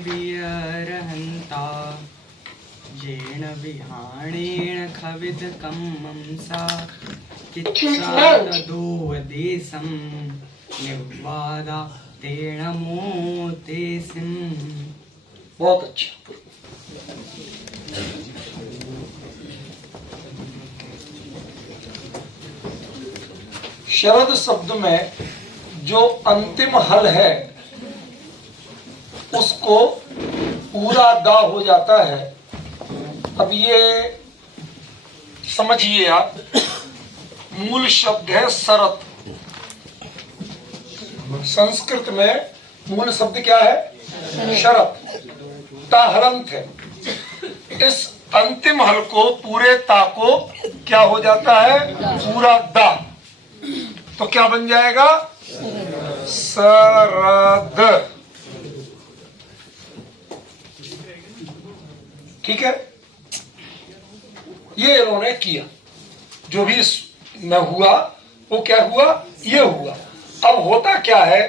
विहरन्ता येन विहाणेन खविदकं मंसा किच्चा तदोवदेशं निवादा तेन मोते सिं। बहुत अच्छा। शरद शब्द में जो अंतिम हल है उसको पूरा दा हो जाता है। अब ये समझिए आप, मूल शब्द है शरत। संस्कृत में मूल शब्द क्या है? शरत। ता हलंत है। इस अंतिम हल को, पूरे ता को क्या हो जाता है? पूरा दा। तो क्या बन जाएगा? सरद। ठीक है, ये इन्होंने किया। जो भी न हुआ वो क्या हुआ? ये हुआ। अब होता क्या है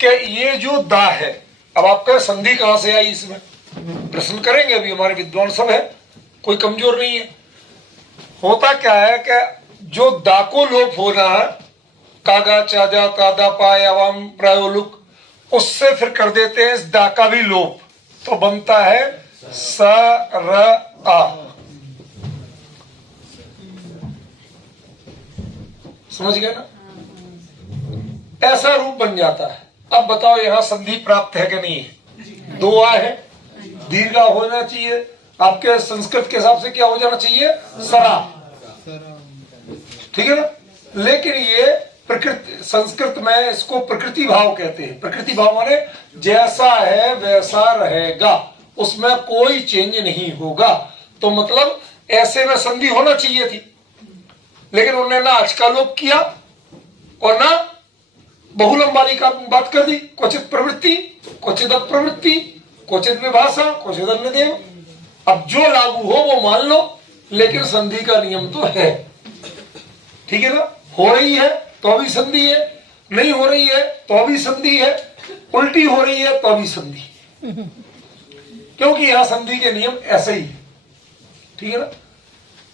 कि ये जो दा है, अब आपका संधि कहां से आई इसमें प्रश्न करेंगे। अभी हमारे विद्वान सब है, कोई कमजोर नहीं है। होता क्या है कि जो दा को लोप होना है, कागा चाजा तादा पाय अवाम प्रायोलुक, उससे फिर कर देते हैं इस दा का भी लोप, तो बनता है सरआ। समझ गए ना? ऐसा रूप बन जाता है। अब बताओ यहां संधि प्राप्त है कि नहीं है? दो आ है, दीर्घा होना चाहिए। आपके संस्कृत के हिसाब से क्या हो जाना चाहिए? सरा। ठीक है ना? लेकिन ये प्रकृति, संस्कृत में इसको प्रकृति भाव कहते हैं। प्रकृति भाव माने जैसा है वैसा रहेगा, उसमें कोई चेंज नहीं होगा। तो मतलब ऐसे में संधि होना चाहिए थी, लेकिन उन्होंने ना अच का लोप किया और ना बहुलम वाली का बात कर दी। क्वचित प्रवृत्ति, क्वचित अप्रवृत्ति, क्वचित विभाषा, क्वचित अन्य देव। अब जो लागू हो वो मान लो, लेकिन संधि का नियम तो है। ठीक है ना? हो रही है तो भी संधि है, नहीं हो रही है तो भी संधि है, उल्टी हो रही है तो भी संधि, क्योंकि यहां संधि के नियम ऐसे ही है। ठीक है ना?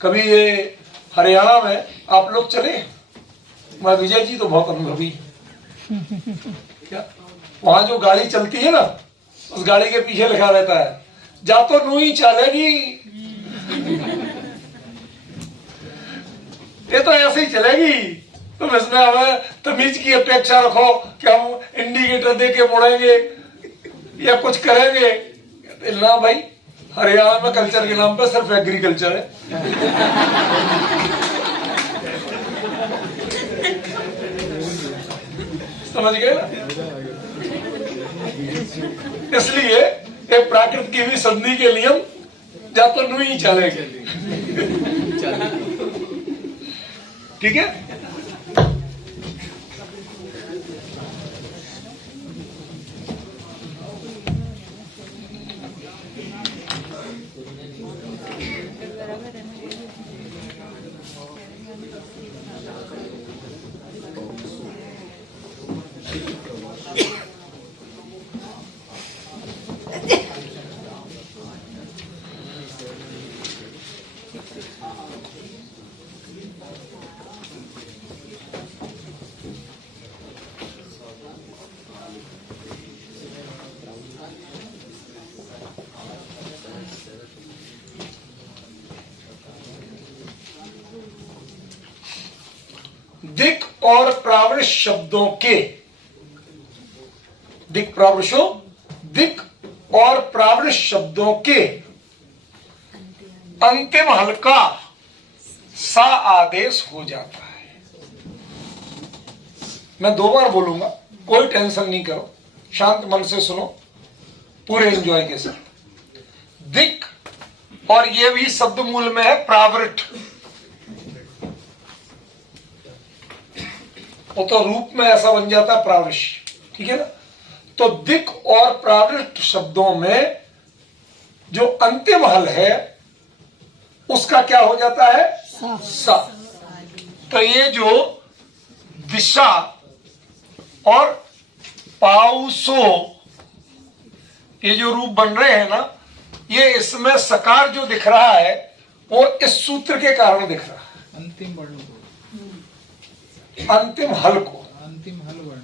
कभी ये हरियाणा में आप लोग चले, मैं विजय जी तो बहुत अनुभवी क्या, वहां जो गाड़ी चलती है ना, उस गाड़ी के पीछे लिखा रहता है जा तो नू ही चलेगी। ये तो ऐसे ही चलेगी, तो इसमें हमें तमीज की अपेक्षा रखो कि हम इंडिकेटर दे के मुड़ेंगे या कुछ करेंगे ना। भाई हरियाणा में कल्चर के नाम पे सिर्फ एग्रीकल्चर है। समझ गए ना? इसलिए एक प्राकृत की भी संधि के नियम जा तो नू ही चलेंगे। ठीक है? दिक् और प्रावृष शब्दों के, दिक् प्रावृषो, दिक् और प्रावृष शब्दों के अंतिम हल का सा आदेश हो जाता है। मैं दो बार बोलूंगा, कोई टेंशन नहीं करो, शांत मन से सुनो, पूरे एंजॉय के साथ। दिक्, और ये भी शब्द मूल में है प्रावृट, वो तो रूप में ऐसा बन जाता है प्रावृष। ठीक है ना? तो दिक् और प्रावृष्ट शब्दों में जो अंतिम हल है उसका क्या हो जाता है? सा। तो ये जो दिशा और पाउसो, ये जो रूप बन रहे हैं ना, ये इसमें सकार जो दिख रहा है वो इस सूत्र के कारण दिख रहा है, अंतिम वर्ण को, अंतिम हल को, अंतिम हल वर्ण।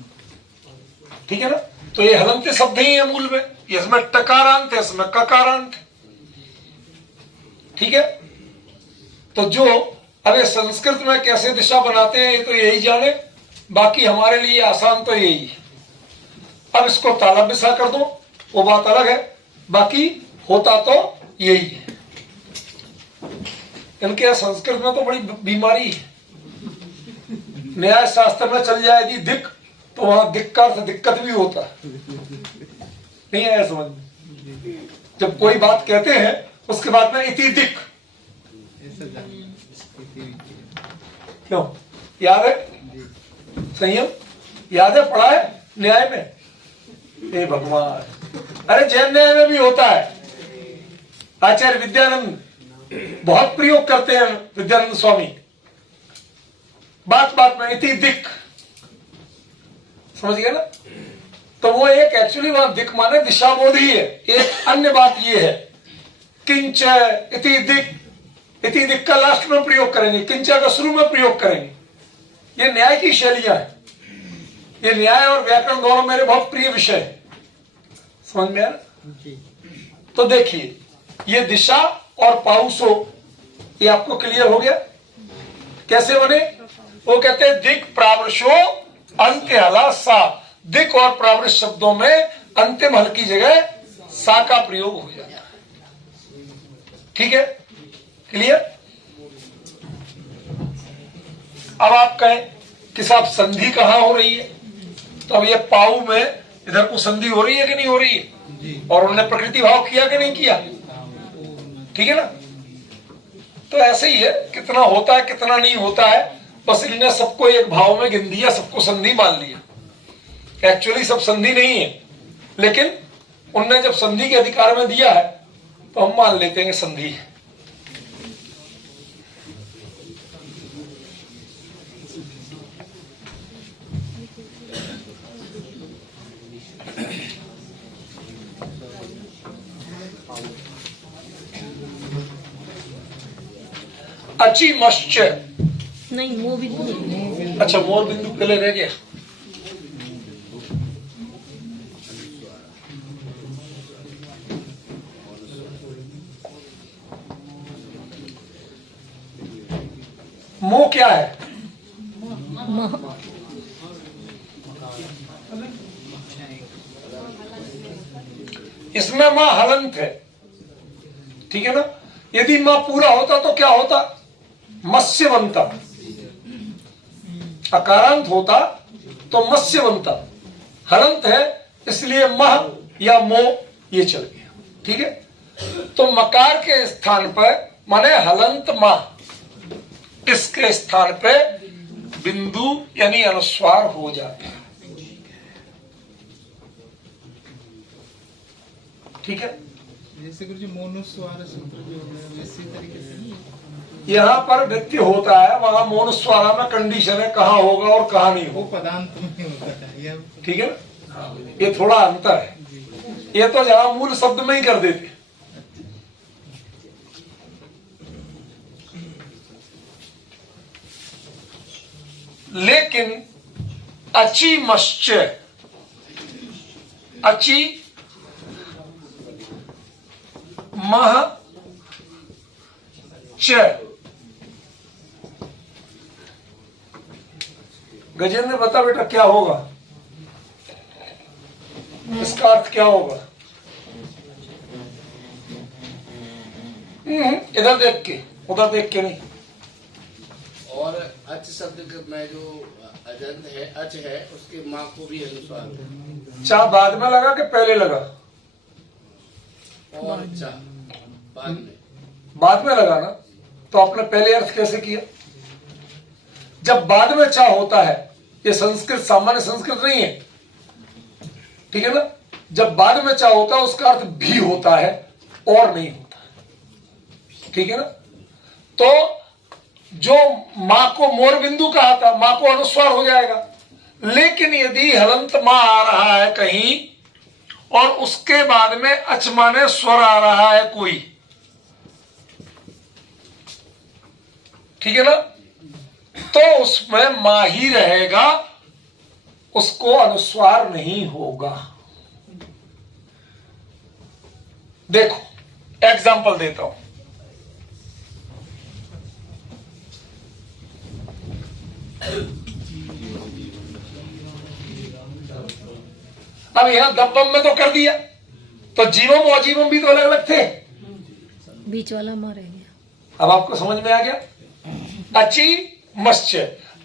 ठीक है ना। तो ये हलंत शब्द ही है मूल में, इसमें टकारांत है, इसमें ककारांत है, ठीक है। तो जो अब ये संस्कृत में कैसे दिशा बनाते हैं ये तो यही जाने, बाकी हमारे लिए आसान तो यही है। अब इसको तालव्य सा कर दो, वो बात अलग है, बाकी होता तो यही है। इनके संस्कृत में तो बड़ी बीमारी है। न्याय शास्त्र में चल जाएगी दिक, तो वहां दिक का अर्थ दिक्कत भी होता है, नहीं आया समझ में। जब कोई बात कहते हैं उसके बाद में इति दिक, क्यों याद है? संयम याद है, पढ़ा है न्याय में? हे भगवान, अरे जैन न्याय में भी होता है। आचार्य विद्यानंद बहुत प्रयोग करते हैं, विद्यानंद स्वामी, बात बात में इति दिक, समझ गया ना। तो वो एक एक्चुअली वहां दिक माने दिशाबोध ही है। एक अन्य बात ये है, किंच इति दिक, इति दिक का लास्ट में प्रयोग करेंगे, किंच का शुरू में प्रयोग करेंगे। ये न्याय की शैलियां है। ये न्याय और व्याकरण दोनों मेरे बहुत प्रिय विषय है, समझ में आया? तो देखिए, ये दिशा और पाउसो, ये आपको क्लियर हो गया कैसे बने? वो कहते हैं दिक प्रावृशो अंत्य हला सा। दिक और प्रावृश शब्दों में अंतिम हल की जगह सा का प्रयोग हो जाता है, ठीक है, क्लियर। अब आप कहें कि साहब संधि कहां हो रही है? तो अब ये पाऊ में इधर को संधि हो रही है कि नहीं हो रही है? और उन्होंने प्रकृति भाव किया कि नहीं किया? ठीक है ना। तो ऐसे ही है, कितना होता है कितना नहीं होता है, बस इन्होंने सबको एक भाव में गिन दिया, सबको संधि मान लिया। एक्चुअली सब संधि नहीं है, लेकिन उनने जब संधि के अधिकार में दिया है तो हम मान लेते हैं संधि है। अची मश्च, नहीं वो भी नहीं। अच्छा मोर बिंदु पहले रह गया। मोह क्या है? इसमें मां हलंत है, ठीक है ना। यदि मां पूरा होता तो क्या होता? मत्स्य बनता। अकारांत होता तो मत्स्य बनता। हलंत है इसलिए मह या मो ये चल गया, ठीक है। तो मकार के स्थान पर माने हलंत मां, इसके स्थान पे बिंदु यानी अनुस्वार हो जाता है, ठीक है। जैसे गुरु जी मोनुस्वार सूत्र जो है वैसे तरीके से यहाँ पर नृत्य होता है, वहां मोनुस्वारा में कंडीशन है कहाँ होगा और कहाँ नहीं वो होगा, पदांत में होता चाहिए, ठीक है ना। ये थोड़ा अंतर है, ये तो जहां मूल शब्द में ही कर देते। लेकिन अची मश्च, अची मह च, गजेंद्र बता बेटा क्या होगा, इसका अर्थ क्या होगा? इधर देख के, उधर देख के नहीं। और अच शब्द में जो अजंत है, अच है, उसके माँ को भी अनुस्वार। चा बाद में लगा कि पहले लगा? और चा बाद में, बाद में लगा ना, तो आपने पहले अर्थ कैसे किया? जब बाद में चा होता है, ये संस्कृत सामान्य संस्कृत नहीं है, ठीक है ना। जब बाद में चा होता है उसका अर्थ भी होता है और नहीं होता, ठीक है ना। तो जो मां को मोर बिंदु कहा था, मां को अनुस्वार हो जाएगा। लेकिन यदि हलंत मां आ रहा है कहीं और उसके बाद में अच माने स्वर आ रहा है कोई, ठीक है ना, तो उसमें मा ही रहेगा, उसको अनुस्वार नहीं होगा। देखो एग्जाम्पल देता हूं। अब यहां दब्बम में तो कर दिया, तो जीवम और अजीवम भी तो अलग अलग थे, बीच वाला मार रह गया। अब आपको समझ में आ गया। अची मश्च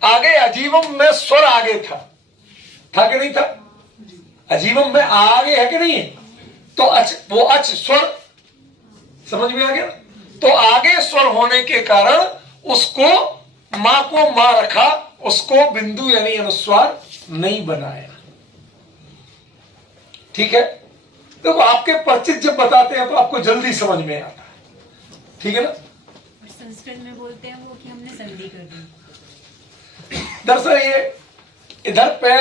आगे अजीवम में स्वर आगे था कि नहीं था? अजीवम में आगे है कि नहीं है? तो वो अच स्वर समझ में आ गया। तो आगे स्वर होने के कारण उसको मां को मां रखा, उसको बिंदु यानी अनुस्वार नहीं बनाया, ठीक है। तो आपके परिचित जब बताते हैं तो आपको जल्दी समझ में आता है, ठीक है ना। और संस्कृत में बोलते हैं वो कि हमने संधि कर दी। दरअसल ये इधर पे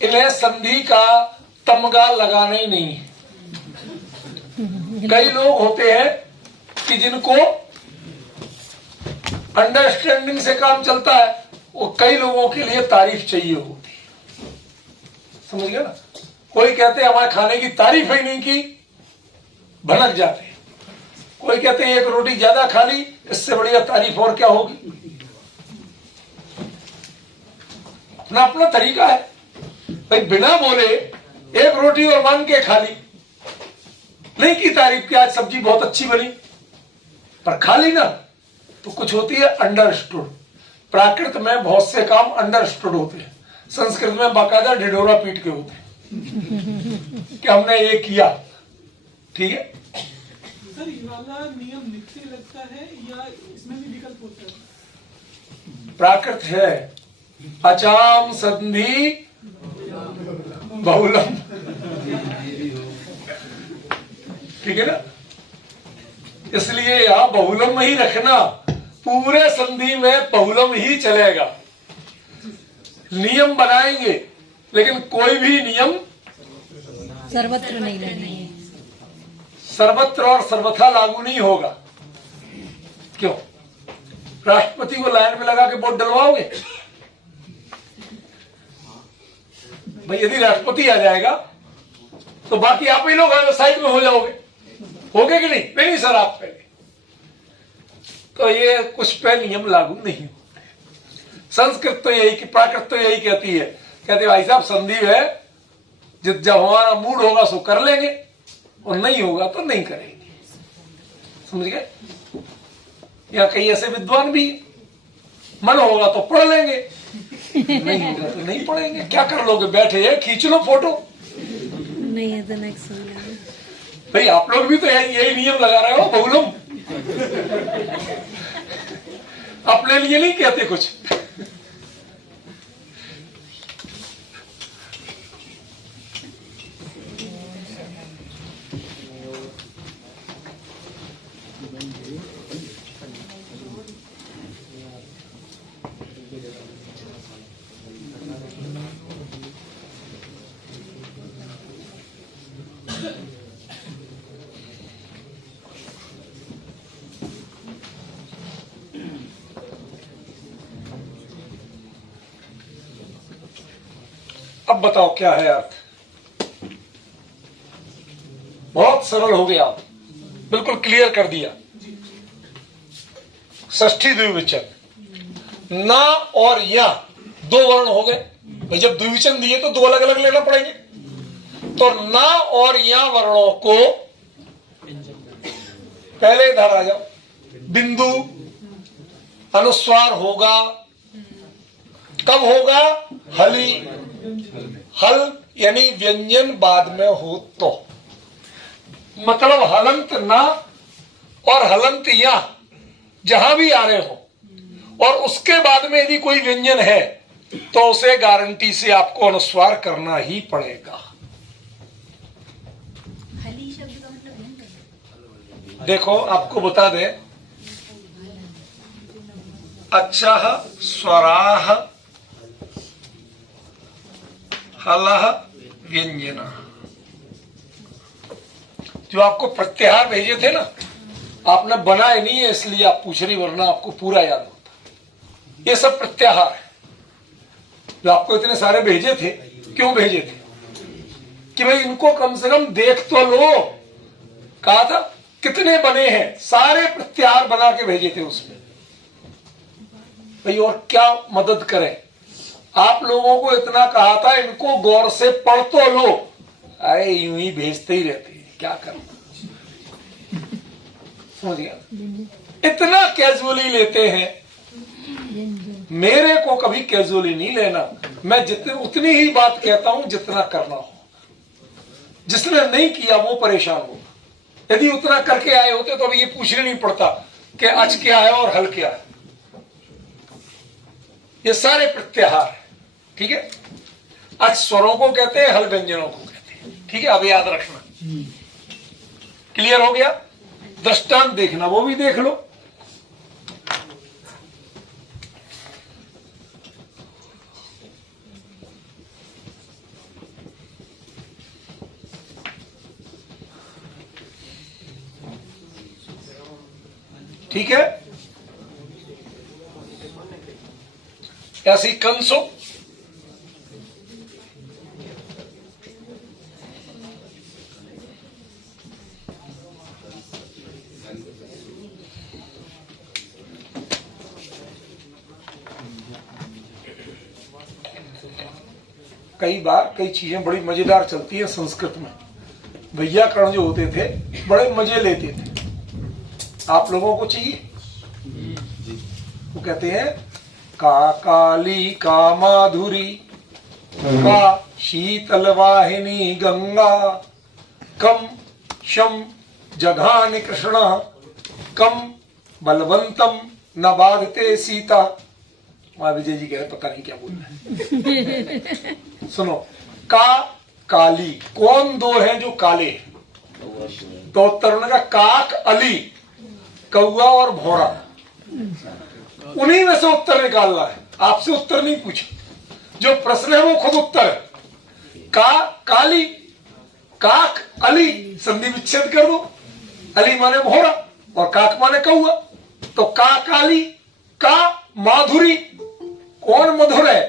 इन्हें संधि का तमगा लगाना ही नहीं है। कई लोग होते हैं कि जिनको अंडरस्टैंडिंग से काम चलता है, वो कई लोगों के लिए तारीफ चाहिए होती है, समझ गए ना। कोई कहते हैं हमारे खाने की तारीफ ही नहीं की, भनक जाते हैं। कोई कहते हैं एक रोटी ज्यादा खा ली, इससे बढ़िया तारीफ और क्या होगी। अपना अपना तरीका है भाई, बिना बोले एक रोटी और मांग के खा ली, नहीं की तारीफ की आज सब्जी बहुत अच्छी बनी, पर खा ली ना, तो कुछ होती है अंडरस्टूड। प्राकृत में बहुत से काम अंडरस्टूड होते हैं, संस्कृत में बाकायदा ढिढोरा पीट के होते हैं कि हमने ये किया, ठीक है। सर ये वाला नियम नित्य लगता है या इसमें भी विकल्प होता है? प्राकृत है अचाम संधि बहुलम, ठीक है ना। इसलिए यहां बहुलम ही रखना, पूरे संधि में बहुलम ही चलेगा। नियम बनाएंगे लेकिन कोई भी नियम सर्वत्र नहीं लगेंगे। सर्वत्र और सर्वथा लागू नहीं होगा। क्यों? राष्ट्रपति को लाइन में लगा के वोट डलवाओगे भाई? यदि राष्ट्रपति आ जाएगा तो बाकी आप ही लोग साइड में हो जाओगे, होगे कि नहीं? नहीं सर आप पहले। तो ये कुछ पे नियम लागू नहीं होते। संस्कृत तो यही, प्राकृत तो यही कहती है, कहते भाई साहब संधि है, जब हमारा मूड होगा सो कर लेंगे और नहीं होगा तो नहीं करेंगे, समझ गए। या कई ऐसे विद्वान भी, मन होगा तो पढ़ लेंगे, नहीं होगा तो नहीं पढ़ेंगे। क्या कर लोगे? बैठे हैं खींच लो फोटो, नहीं है तो नेक्स्ट। भाई आप लोग भी तो यही नियम लगा रहे हो बहुलम, अपने लिए नहीं कहते कुछ। अब बताओ क्या है अर्थ? बहुत सरल हो गया, बिल्कुल क्लियर कर दिया। षष्ठी द्विवचन, ना और या दो वर्ण हो गए भाई। जब द्विवचन दिए तो दो अलग अलग लेना पड़ेंगे। तो ना और या वर्णों को पहले इधर आ जाओ, बिंदु अनुस्वार होगा। कब होगा? हली, हल यानी व्यंजन बाद में हो तो, मतलब हलंत ना और हलंत या जहां भी आ रहे हो और उसके बाद में यदि कोई व्यंजन है तो उसे गारंटी से आपको अनुस्वार करना ही पड़ेगा। हली शब्द का मतलब देखो आपको बता दे, अच्छा स्वराह हलह व्यंजना, जो आपको प्रत्याहार भेजे थे ना, आपने बनाए नहीं है इसलिए आप पूछ रही, वरना आपको पूरा याद होता। ये सब प्रत्याहार है जो आपको इतने सारे भेजे थे। क्यों भेजे थे? कि भाई इनको कम से कम देख तो लो। कहा था कितने बने हैं, सारे प्रत्याहार बना के भेजे थे उसमें। भाई और क्या मदद करें, आप लोगों को इतना कहा था इनको गौर से पढ़ तो लो। अरे यूं ही भेजते ही रहते हैं, क्या करना। समझ गया? इतना कैजुअली लेते हैं। मेरे को कभी कैजुअली नहीं लेना। मैं जितनी उतनी ही बात कहता हूं जितना करना हो। जिसने नहीं किया वो परेशान होगा। यदि उतना करके आए होते तो अभी ये पूछने नहीं पड़ता कि अच क्या है और हल क्या है। ये सारे प्रत्याहार है, ठीक है। अच स्वरों को कहते हैं, हल व्यंजनों को कहते हैं, ठीक है। अब याद रखना। क्लियर हो गया? दृष्टांत देखना, वो भी देख लो। ठीक है। ऐसी कंसो, कई बार कई चीजें बड़ी मजेदार चलती है संस्कृत में। वैयाकरण जो होते थे बड़े मजे लेते थे। आप लोगों को चाहिए? वो कहते हैं का काली का माधुरी का शीतल वाहिनी गंगा कम शम जघान कृष्ण कम बलवंतम न बाधते सीता। वहां विजय जी कह रहे पता नहीं क्या बोल रहे हैं। सुनो, का काली, कौन दो हैं जो काले? तो उत्तर उन्होंने कहा काक अली, कौआ और भौरा। उन्हीं में से उत्तर निकालना है, आपसे उत्तर नहीं पूछा। जो प्रश्न है वो खुद उत्तर है। का काली, काक अली, संधि विच्छेद कर दो। अली माने भौरा और काक माने कौआ। तो का काली, का माधुरी, कौन मधुर है?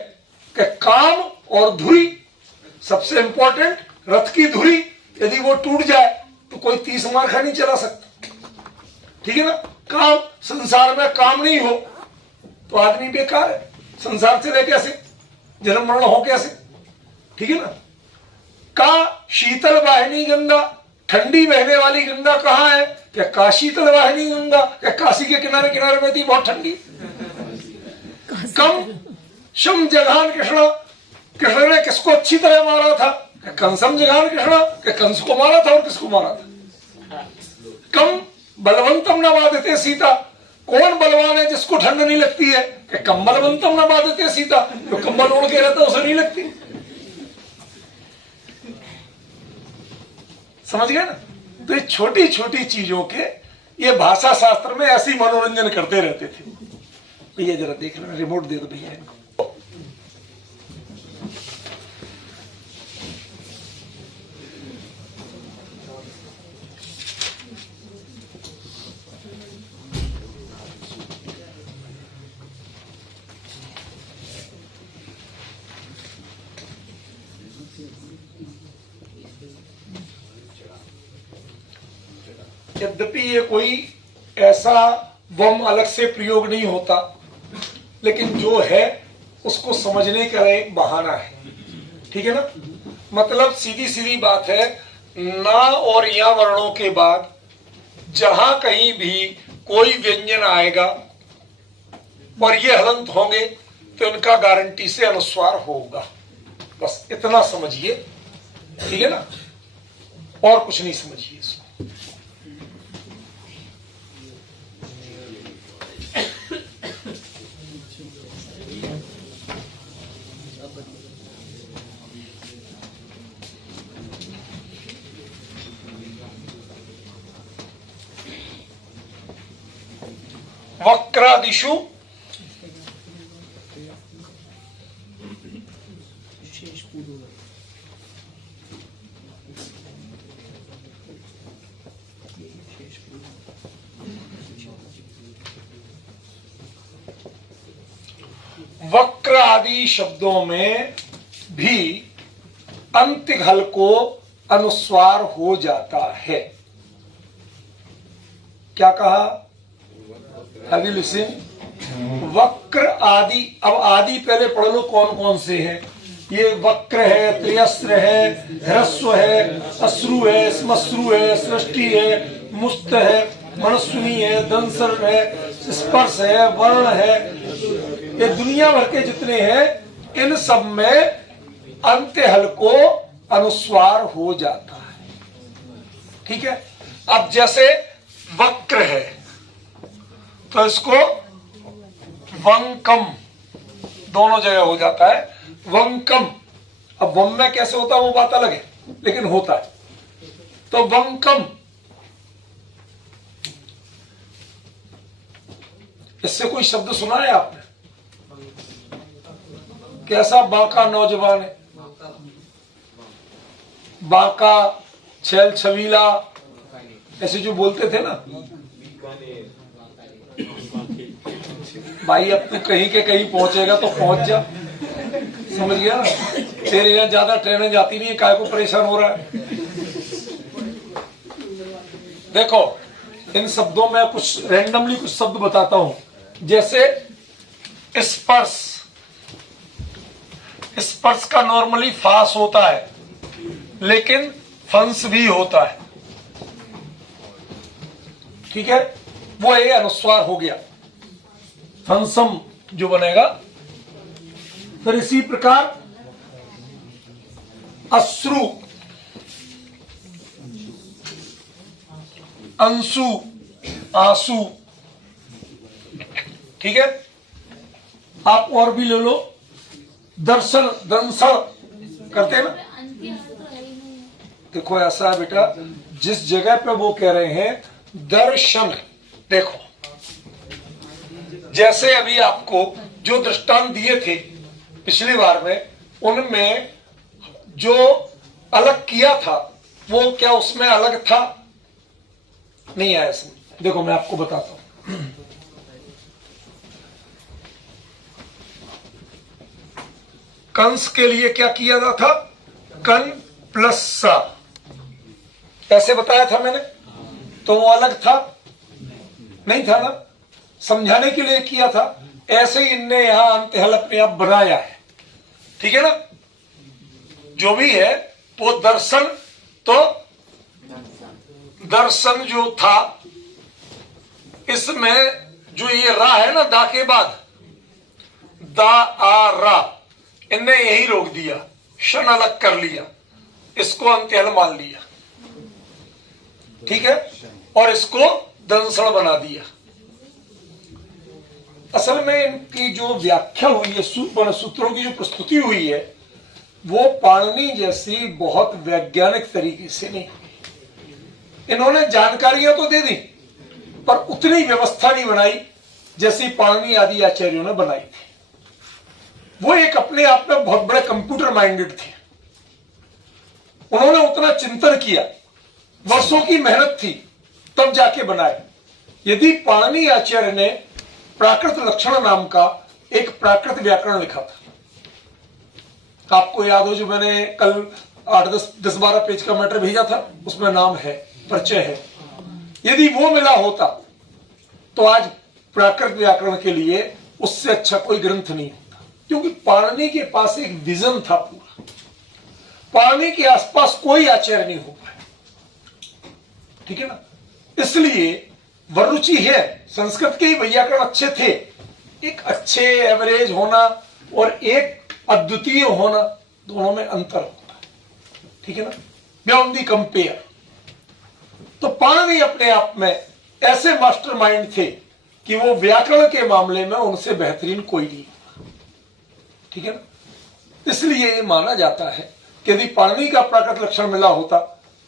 कि काम और धुरी। सबसे इंपॉर्टेंट, रथ की धुरी यदि वो टूट जाए तो कोई 30 मार्खा नहीं चला सकता, ठीक है ना। काम, संसार में काम नहीं हो तो आदमी बेकार है। संसार चले कैसे, जन्म मरण हो कैसे, ठीक है ना। का शीतल वाहिनी गंगा, ठंडी बहने वाली गंगा कहाँ है? क्या का शीतल वाहिनी गंगा? क्या काशी के किनारे किनारे में थी, बहुत ठंडी। कम शम जघान कृष्ण, कृष्ण ने किसको अच्छी तरह मारा था? कंसम जघान कृष्ण, के कंस को मारा था और किसको मारा था? कम बलवंतम न बाधते सीता, कौन बलवान है जिसको ठंड नहीं लगती है? कि कम बलवंतम न बाधते सीता, जो कंबल ओढ़ के रहता है उसे नहीं लगती। समझ गए ना? तो ये छोटी छोटी चीजों के ये भाषा शास्त्र में ऐसी मनोरंजन करते रहते थे। भैया जरा देख लेना, रिमोट दे दो भैया इनको। यद्यपि ये कोई ऐसा वम अलग से प्रयोग नहीं होता, लेकिन जो है उसको समझने का एक बहाना है, ठीक है ना। मतलब सीधी सीधी बात है, ना और या वर्णों के बाद जहां कहीं भी कोई व्यंजन आएगा और ये हलंत होंगे तो उनका गारंटी से अनुस्वार होगा। बस इतना समझिए, ठीक है ना, और कुछ नहीं समझिए इसको। वक्रादिशु वक्र आदि शब्दों में भी अंत्य हल को अनुस्वार हो जाता है। क्या कहा? Have you listen? वक्र आदि। अब आदि पहले पढ़ लो कौन कौन से हैं। ये वक्र है, त्रियस्त्र है, ह्रस्व है, अश्रु है, स्मश्रु है, सृष्टि है, मुस्त है, मनस्विनी है, दंसर है, स्पर्श है, वर्ण है। ये दुनिया भर के जितने हैं इन सब में अंत्य हल को अनुस्वार हो जाता है। ठीक है। अब जैसे वक्र है तो इसको वंकम दोनों जगह हो जाता है। वंकम। अब वम में कैसे होता है वो बात अलग है, लेकिन होता है। तो वंकम, इससे कोई शब्द सुना है आपने? कैसा बांका नौजवान है, बांका, छैल छबीला, ऐसे जो बोलते थे ना। भाई अब तू कहीं के कहीं पहुंचेगा तो पहुंच जा, समझ गया ना। तेरे यहाँ ज्यादा ट्रेनें जाती नहीं है, काय को परेशान हो रहा है। देखो इन शब्दों में कुछ रैंडमली कुछ शब्द बताता हूं। जैसे स्पर्श। स्पर्श का नॉर्मली फास होता है, लेकिन फंस भी होता है। ठीक है, वो ये अनुस्वार हो गया, फंसम जो बनेगा। फिर इसी प्रकार अश्रु, अंशु, आंसू। ठीक है। आप और भी ले लो। दर्शन, दंसन करते हैं ना। देखो ऐसा है बेटा, जिस जगह पे वो कह रहे हैं दर्शन, देखो जैसे अभी आपको जो दृष्टांत दिए थे पिछली बार में, उनमें जो अलग किया था वो क्या उसमें अलग था? नहीं आया इसमें। देखो मैं आपको बताता हूं। कंस के लिए क्या किया जाता था? कन प्लस सा, ऐसे बताया था मैंने। तो वो अलग था? नहीं था ना, समझाने के लिए किया था। ऐसे ही इनने यहां अंत्य हल अपने आप बनाया है। ठीक है ना। जो भी है वो दर्शन, तो दर्शन जो था इसमें जो ये रा है ना, दा के बाद दा आ रा, इनने यही रोक दिया, शन अलग कर लिया, इसको अंत्य हल मान लिया। ठीक है। और इसको दंसण बना दिया। असल में इनकी जो व्याख्या हुई है, सूत्रों की जो प्रस्तुति हुई है, वो पाणिनि जैसी बहुत वैज्ञानिक तरीके से नहीं हुई। इन्होंने जानकारियां तो दे दी, पर उतनी व्यवस्था नहीं बनाई जैसी पाणिनि आदि आचार्यों ने बनाई थी। वो एक अपने आप में बहुत बड़े कंप्यूटर माइंडेड थे। उन्होंने उतना चिंतन किया, वर्षों की मेहनत थी, तब जाके बनाए। यदि पाणिनि आचार्य ने प्राकृत लक्षण नाम का एक प्राकृत व्याकरण लिखा था, आपको याद हो, जो मैंने कल 8-10-12 पेज का मैटर भेजा था, उसमें नाम है, परिचय है। यदि वो मिला होता तो आज प्राकृत व्याकरण के लिए उससे अच्छा कोई ग्रंथ नहीं होता। क्योंकि पाणिनि के पास एक विजन था पूरा। पाणिनि के आसपास कोई आचार्य नहीं हो पाया। ठीक है ना। इसलिए वरुचि है, संस्कृत के ही व्याकरण अच्छे थे। एक अच्छे एवरेज होना और एक अद्वितीय होना, दोनों में अंतर होता है। ठीक है ना, बियॉन्ड दी कंपेयर। तो पाणिनि अपने आप में ऐसे मास्टरमाइंड थे कि वो व्याकरण के मामले में उनसे बेहतरीन कोई नहीं होता। ठीक है ना। इसलिए ये माना जाता है कि यदि पाणिनि का प्राकृत लक्षण मिला होता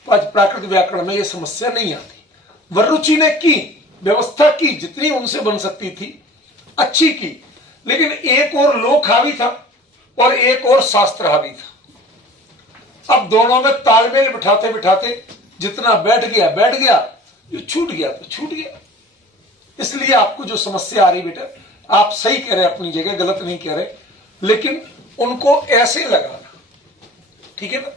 तो आज प्राकृत व्याकरण में ये समस्या नहीं आती। वरुचि ने की, व्यवस्था की, जितनी उनसे बन सकती थी अच्छी की, लेकिन एक और लोक हावी था और एक और शास्त्र हावी था। अब दोनों में तालमेल बिठाते बिठाते जितना बैठ गया, जो छूट गया तो छूट गया। इसलिए आपको जो समस्या आ रही बेटा, आप सही कह रहे हैं अपनी जगह, गलत नहीं कह रहे, लेकिन उनको ऐसे लगाना, ठीक है ना।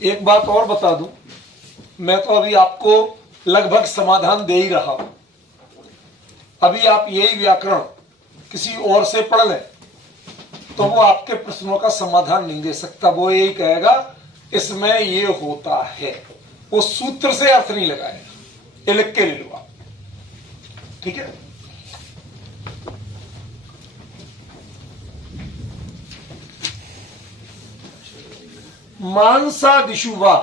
एक बात और बता दूं, मैं तो अभी आपको लगभग समाधान दे ही रहा हूं। अभी आप यही व्याकरण किसी और से पढ़ लें तो वो आपके प्रश्नों का समाधान नहीं दे सकता। वो यही कहेगा इसमें ये होता है, वो सूत्र से अर्थ नहीं लगाएगा। ये लिख के ले लो आप, ठीक है। मांसादिषु वा,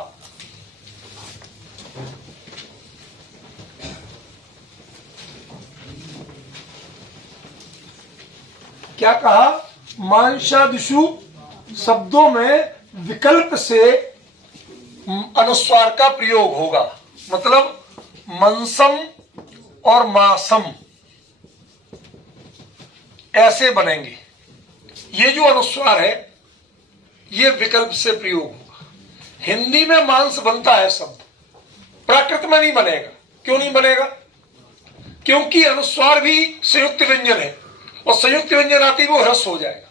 क्या कहा? मांसादिषु शब्दों में विकल्प से अनुस्वार का प्रयोग होगा, मतलब मंसम और मासम ऐसे बनेंगे। ये जो अनुस्वार है ये विकल्प से प्रयोग होगा। हिंदी में मांस बनता है शब्द, प्राकृत में नहीं बनेगा। क्यों नहीं बनेगा? क्योंकि अनुस्वार भी संयुक्त व्यंजन है और संयुक्त व्यंजन आते ही वो ह्रस्व हो जाएगा।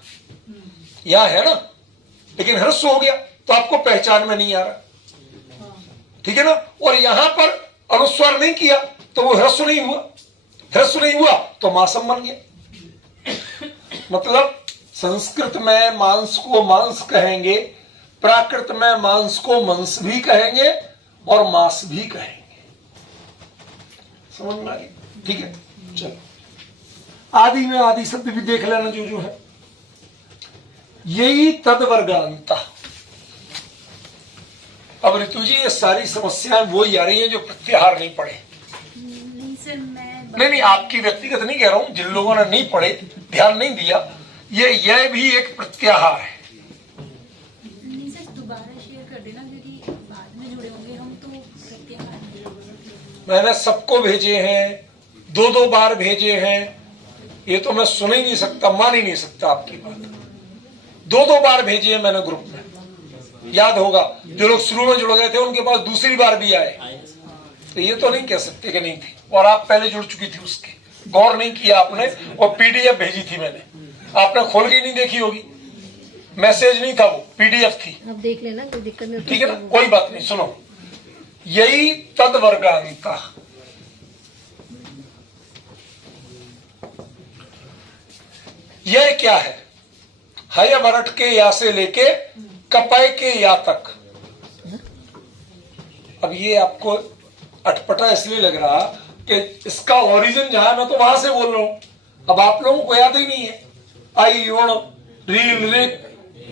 यहां है ना, लेकिन ह्रस्व हो गया तो आपको पहचान में नहीं आ रहा, ठीक है ना। और यहां पर अनुस्वार नहीं किया तो वो ह्रस्व नहीं हुआ, ह्रस्व नहीं हुआ तो मासम बन गया। मतलब संस्कृत में मांस को मांस कहेंगे, प्राकृत में मांस को मंस भी कहेंगे और मास भी कहेंगे। समझ में आ गई? ठीक है, चलो आदि में आदि शब्द भी देख लेना जो जो है। यही तदवर्गांता। अब ऋतु जी ये सारी समस्याएं वो ही आ रही हैं जो प्रत्याहार नहीं पढ़े। नहीं सर, मैं नहीं, आपकी व्यक्तिगत नहीं कह रहा हूं, जिन लोगों ने नहीं पढ़े, ध्यान नहीं दिया, यह भी एक प्रत्याहार है। नहीं सर, दोबारा शेयर कर देना क्योंकि बाद में जुड़े होंगे हम तो प्रत्याहार। मैंने सबको भेजे हैं, दो दो बार भेजे हैं, ये तो मैं सुन ही नहीं सकता, मान ही नहीं सकता आपकी बात। दो दो बार भेजे हैं मैंने ग्रुप में, याद होगा। जो लोग शुरू में जुड़ गए थे उनके पास दूसरी बार भी आए, तो ये तो नहीं कह सकते कि नहीं थी। और आप पहले जुड़ चुकी थी, उसके गौर नहीं किया आपने। और पीडीएफ भेजी थी मैंने, आपने खोल के नहीं देखी होगी, मैसेज नहीं था वो, पीडीएफ थी। आप देख लेना, कोई दिक्कत नहीं। ठीक है ना, कोई बात नहीं। सुनो, यही तदवर्गांता। यह क्या है? हय वरट के या से लेके कपय के या तक। अब ये आपको अटपटा इसलिए लग रहा कि इसका ओरिजिन जहां, मैं तो वहां से बोल रहा हूं। अब आप लोगों को याद ही नहीं है। आई ओण रील रिक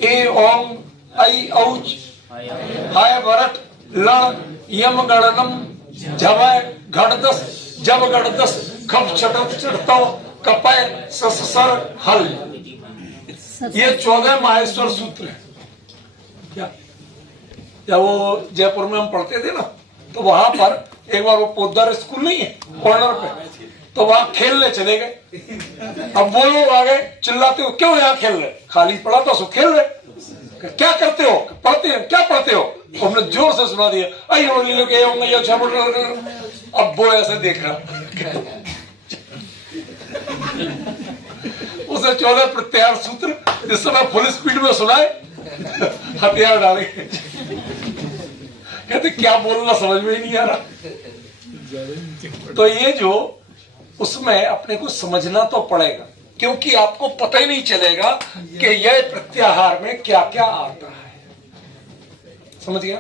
ए ओम आई औच हाय वरट लण यम गणनम झवय घड़दस जब गड़दस खप चटत चढ़ता कपय ससर हल। ये 14 माहेश्वर सूत्र है। क्या जब वो जयपुर में हम पढ़ते थे ना, तो वहां पर एक बार वो पोद्दार स्कूल नहीं है कॉर्नर पे, तो वहां खेलने चले गए। अब वो लोग आ गए चिल्लाते हो, क्यों यहाँ खेल रहे? खाली पड़ा तो सो खेल रहे। क्या करते हो? पढ़ते हैं। क्या पढ़ते हो? तो हमने जोर से सुना दिया, अब वो ऐसे देख रहा। उसे 14 प्रत्याहार सूत्र इस समय फुल स्पीड में सुनाए, हथियार डाले। कहते क्या बोलना समझ में ही नहीं आ रहा। तो ये जो उसमें अपने को समझना तो पड़ेगा, क्योंकि आपको पता ही नहीं चलेगा कि यह प्रत्याहार में क्या क्या आता है। समझ गया?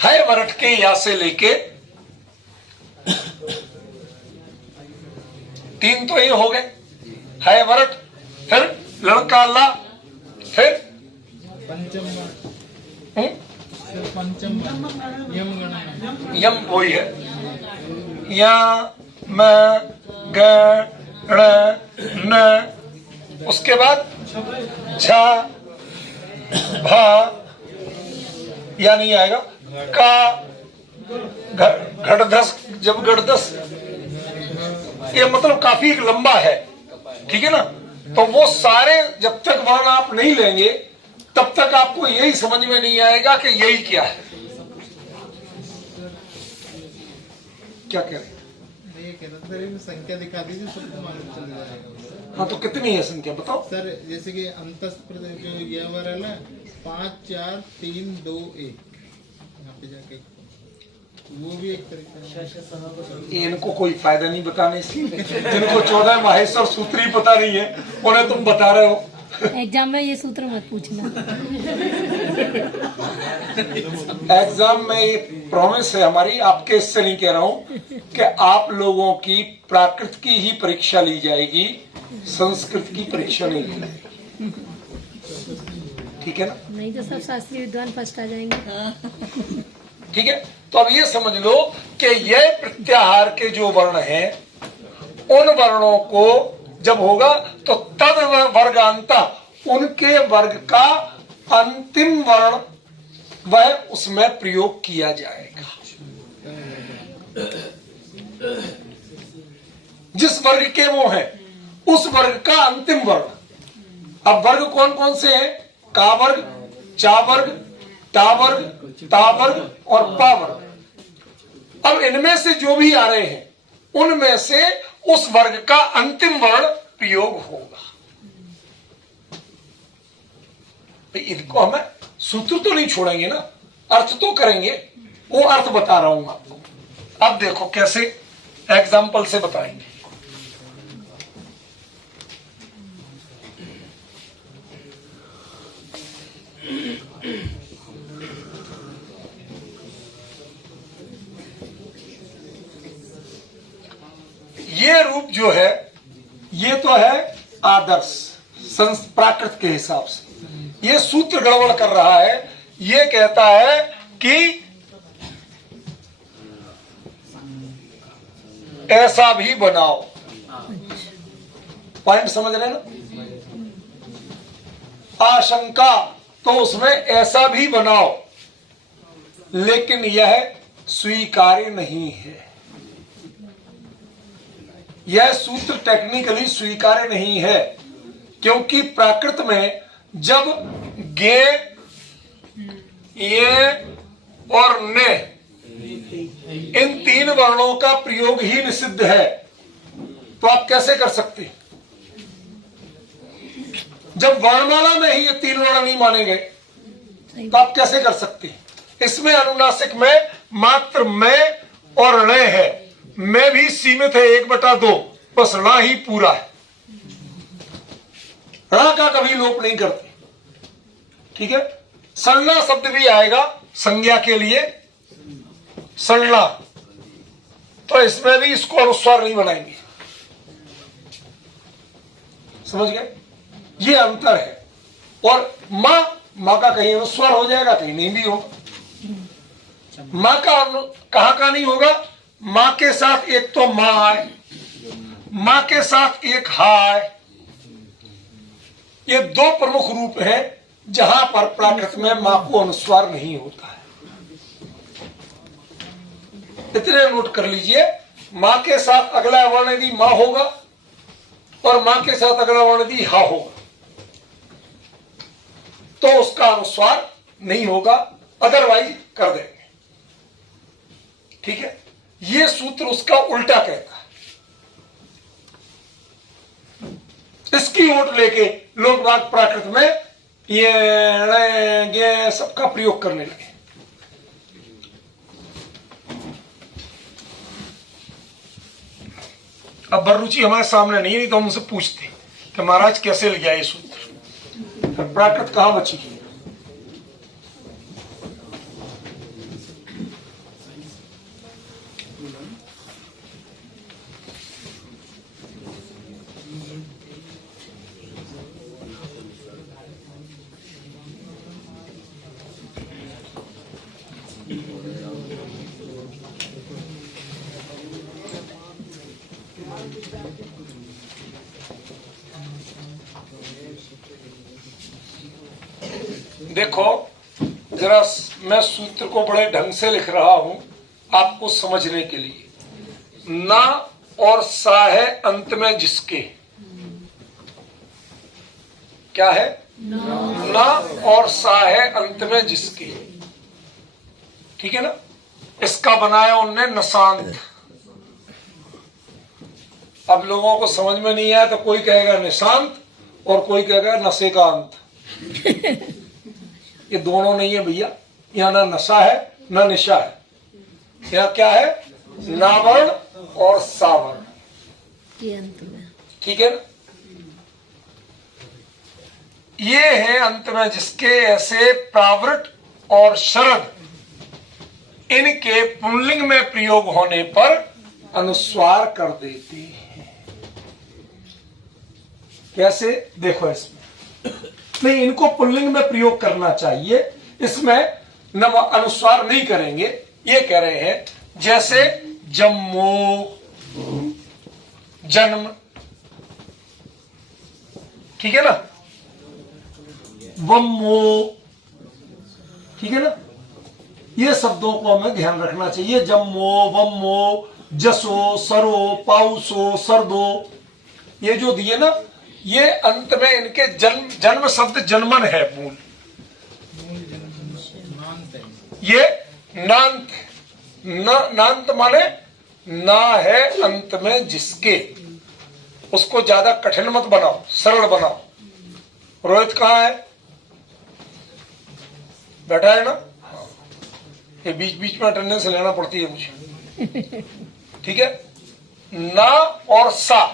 है वरट के या से लेके 3 तो ये हो गए। है वरट, फिर लड़का ला, फिर यम वही है। या म ग न, उसके बाद झा भा या नहीं आएगा, का घड़धस जब गड़दस। ये मतलब काफी लंबा है, ठीक है ना। तो वो सारे जब तक वर्ण आप नहीं लेंगे तब तक आपको यही समझ में नहीं आएगा कि यही क्या है। क्या कह रहे हैं? ये कहना था सर, संख्या दिखा दीजिए, सबको मालूम चल जाएगा। हाँ, तो कितनी है संख्या बताओ सर जैसे कि अंतस्थ जो ये वाला है ना 5 4 3 2 1, यहाँ पे जाके वो भी एक तरीका है। इनको कोई फायदा नहीं बताने से, जिनको 14 माहेश्वर सूत्र ही पता नहीं है उन्हें तुम बता रहे हो। एग्जाम में ये सूत्र मत पूछना। एग्जाम में ये प्रॉमिस है हमारी, आपके इससे नहीं कह रहा हूं कि आप लोगों की प्राकृत की ही परीक्षा ली जाएगी, संस्कृत की परीक्षा नहीं ली जाएगी। ठीक है ना? नहीं तो सब शास्त्रीय विद्वान फर्स्ट आ जाएंगे। ठीक है, तो अब ये समझ लो कि ये प्रत्याहार के जो वर्ण हैं उन वर्णों को जब होगा तो तद वर्गांता, उनके वर्ग का अंतिम वर्ण वह उसमें प्रयोग किया जाएगा। जिस वर्ग के वो हैं उस वर्ग का अंतिम वर्ण। अब वर्ग कौन कौन से हैं? का वर्ग, चा वर्ग, टा वर्ग, ता वर्ग और पा वर्ग। अब इनमें से जो भी आ रहे हैं उनमें से उस वर्ग का अंतिम वर्ण प्रयोग होगा। इनको हमें सूत्र तो नहीं छोड़ेंगे ना, अर्थ तो करेंगे। वो अर्थ बता रहा हूं आपको। अब देखो कैसे एग्जाम्पल से बताएंगे। ये रूप जो है ये तो है आदर्श प्राकृत के हिसाब से। ये सूत्र गड़बड़ कर रहा है, ये कहता है कि ऐसा भी बनाओ। पॉइंट समझ रहे ना? आशंका तो उसमें ऐसा भी बनाओ, लेकिन यह स्वीकार्य नहीं है। यह सूत्र टेक्निकली स्वीकार्य नहीं है, क्योंकि प्राकृत में जब गे, ये और ने इन तीन वर्णों का प्रयोग ही निषिद्ध है, तो आप कैसे कर सकते? जब वर्णमाला में ही ये तीन वर्ण नहीं माने गए तो आप कैसे कर सकते? इसमें अनुनासिक में मात्र मैं और ण है, मैं भी सीमित है 1/2, बस णा ही पूरा है। णा का कभी लोप नहीं करते। ठीक है, सन्ना शब्द भी आएगा संज्ञा के लिए, सन्ना, तो इसमें भी इसको अनुस्वार नहीं बनाएंगे। समझ गए? ये अंतर है। और मां का कहीं अनुस्वार हो जाएगा, कहीं नहीं भी होगा। मां का कहां का नहीं होगा? मां के साथ एक तो मां आए, मां के साथ एक हा आए। ये दो प्रमुख रूप हैं जहां पर प्राकृत में मां को अनुस्वार नहीं होता है। इतने नोट कर लीजिए, मां के साथ अगला वर्ण यदि मां होगा और मां के साथ अगला वर्ण यदि हा होगा तो उसका अनुस्वार नहीं होगा, अदरवाइज कर देंगे। ठीक है, ये सूत्र उसका उल्टा कहता है। इसकी ओट लेके लोग बाग प्राकृत में ये सबका प्रयोग करने लगे। अब बररुचि हमारे सामने नहीं तो हम उनसे पूछते कि महाराज कैसे लिया ये सूत्र, फिर प्राकृत कहां बची? देखो जरा, मैं सूत्र को बड़े ढंग से लिख रहा हूं आपको समझने के लिए। ना और सा है अंत में जिसके, क्या है? न और सा है अंत में जिसके। ठीक है ना? इसका बनाया उनने नशांत। अब लोगों को समझ में नहीं आया तो कोई कहेगा निशांत और कोई कहेगा नशे का अंत। ये दोनों नहीं है भैया, यहाँ ना नशा है ना निशा है। यहाँ क्या है? नावर्ण और सावर्ण। ये अंत में। ठीक है ना? ये है अंत में जिसके। ऐसे प्रावृत और शरद इनके पुल्लिंग में प्रयोग होने पर अनुस्वार कर देते हैं। कैसे? देखो इसमें नहीं, इनको पुल्लिंग में प्रयोग करना चाहिए, इसमें नव अनुस्वार नहीं करेंगे। ये कह रहे हैं जैसे जम्मो, जन्म, ठीक है ना, वम्मो, ठीक है ना, ये शब्दों को हमें ध्यान रखना चाहिए। जम्मो, वम्मो, जसो, सरो, पाउसो, सरदो, ये जो दिए ना, ये अंत में इनके जन्म शब्द जन्मन है मूल। ये नांत है। नांत माने ना है अंत में जिसके। उसको ज्यादा कठिन मत बनाओ, सरल बनाओ। रोहित कहाँ है? बैठा है ना? ये बीच बीच में अटेंडेंस लेना पड़ती है मुझे। ठीक है? ना और सा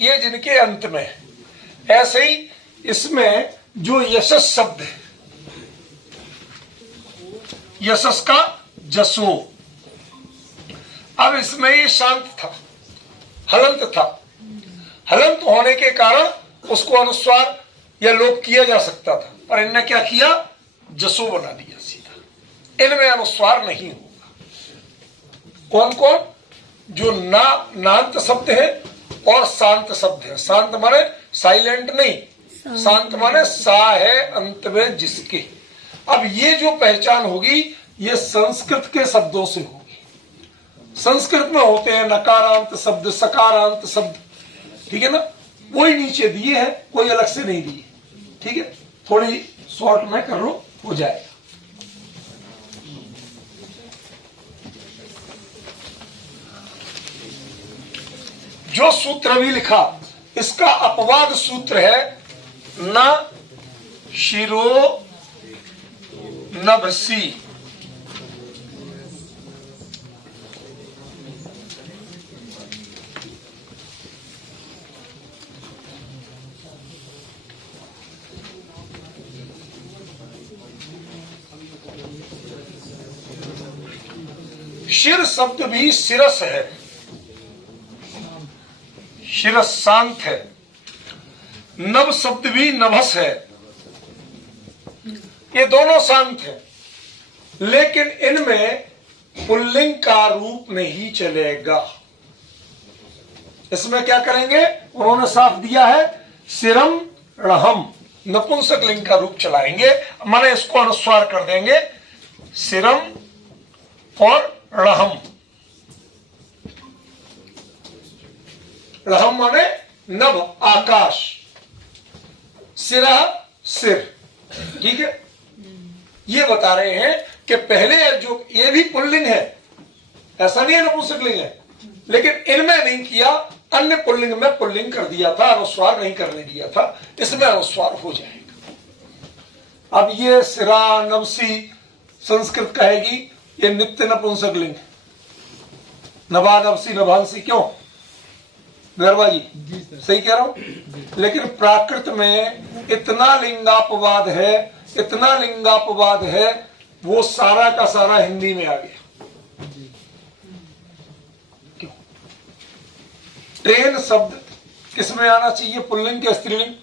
ये जिनके अंत में है। ऐसे ही इसमें जो यशस शब्द है, यशस का जसो, अब इसमें ये शांत था, हलंत था। हलंत होने के कारण उसको अनुस्वार या लोप किया जा सकता था, पर इनने क्या किया? जसो बना दिया सीधा। इनमें अनुस्वार नहीं होगा। कौन कौन? जो नांत शब्द है और शांत शब्द है। शांत माने साइलेंट नहीं, शांत माने सा है अंत में जिसके। अब ये जो पहचान होगी ये संस्कृत के शब्दों से होगी। संस्कृत में होते हैं नकारांत शब्द, सकारांत शब्द, ठीक है ना, वही नीचे दिए हैं, कोई अलग से नहीं दिए। ठीक है, थोड़ी शॉर्ट में कर लो, हो जाएगा। जो सूत्र भी लिखा इसका अपवाद सूत्र है न शिरो नभसी। शिर शब्द भी शिरस है, शिरस शांत है। नभ शब्द भी नभस है, ये दोनों शांत है। लेकिन इनमें पुल्लिंग का रूप नहीं चलेगा। इसमें क्या करेंगे? उन्होंने साफ दिया है सिरम रहम, नपुंसक लिंग का रूप चलाएंगे। माने इसको अनुस्वार कर देंगे सिरम और रहम। रहम माने नभ, आकाश, सिरा सिर। ठीक है, ये बता रहे हैं कि पहले जो ये भी पुल्लिंग है, ऐसा नहीं है नपुंसकलिंग है, लेकिन इनमें नहीं किया, अन्य पुल्लिंग में पुल्लिंग कर दिया था, अनुस्वार नहीं करने दिया था। इसमें अनुस्वार हो जाएगा। अब ये सिरा नवसी संस्कृत कहेगी ये नित्य नपुंसकलिंग, नभा नवसी नभांसी। क्यों गरबा जी? सही कह रहा हूं। लेकिन प्राकृत में इतना लिंगापवाद है, इतना लिंगापवाद है, वो सारा का सारा हिंदी में आ गया। क्यों? ट्रेन शब्द किसमें आना चाहिए? पुल्लिंग के स्त्रीलिंग?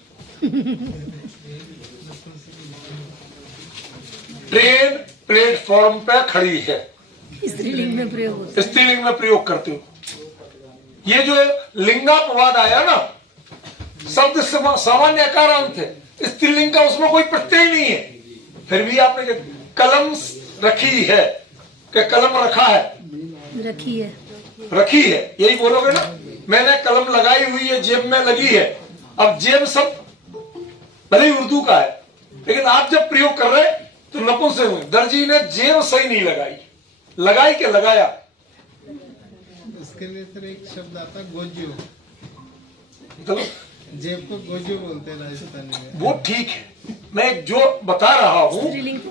ट्रेन प्लेटफॉर्म पे खड़ी है, स्त्रीलिंग में प्रयोग होता है। स्त्रीलिंग में प्रयोग करते हो। ये जो लिंगापवाद आया ना, शब्द सामान्य अकारांत है, स्त्रीलिंग का उसमें कोई प्रत्यय नहीं है। फिर भी आपने कलम रखी है, कि कलम रखा है, रखी है, रखी है, यही बोलोगे ना। मैंने कलम लगाई हुई है, जेब में लगी है। अब जेब सब भले ही उर्दू का है, लेकिन आप जब प्रयोग कर रहे तो नपुंसक में। दर्जी ने जेब सही नहीं लगाई, लगाई के लगाया। उसके लिए सर एक शब्द आता है गोजो, तो जेब को गोजो बोलते हैं राजस्थानी में। वो ठीक है, मैं जो बता रहा हूं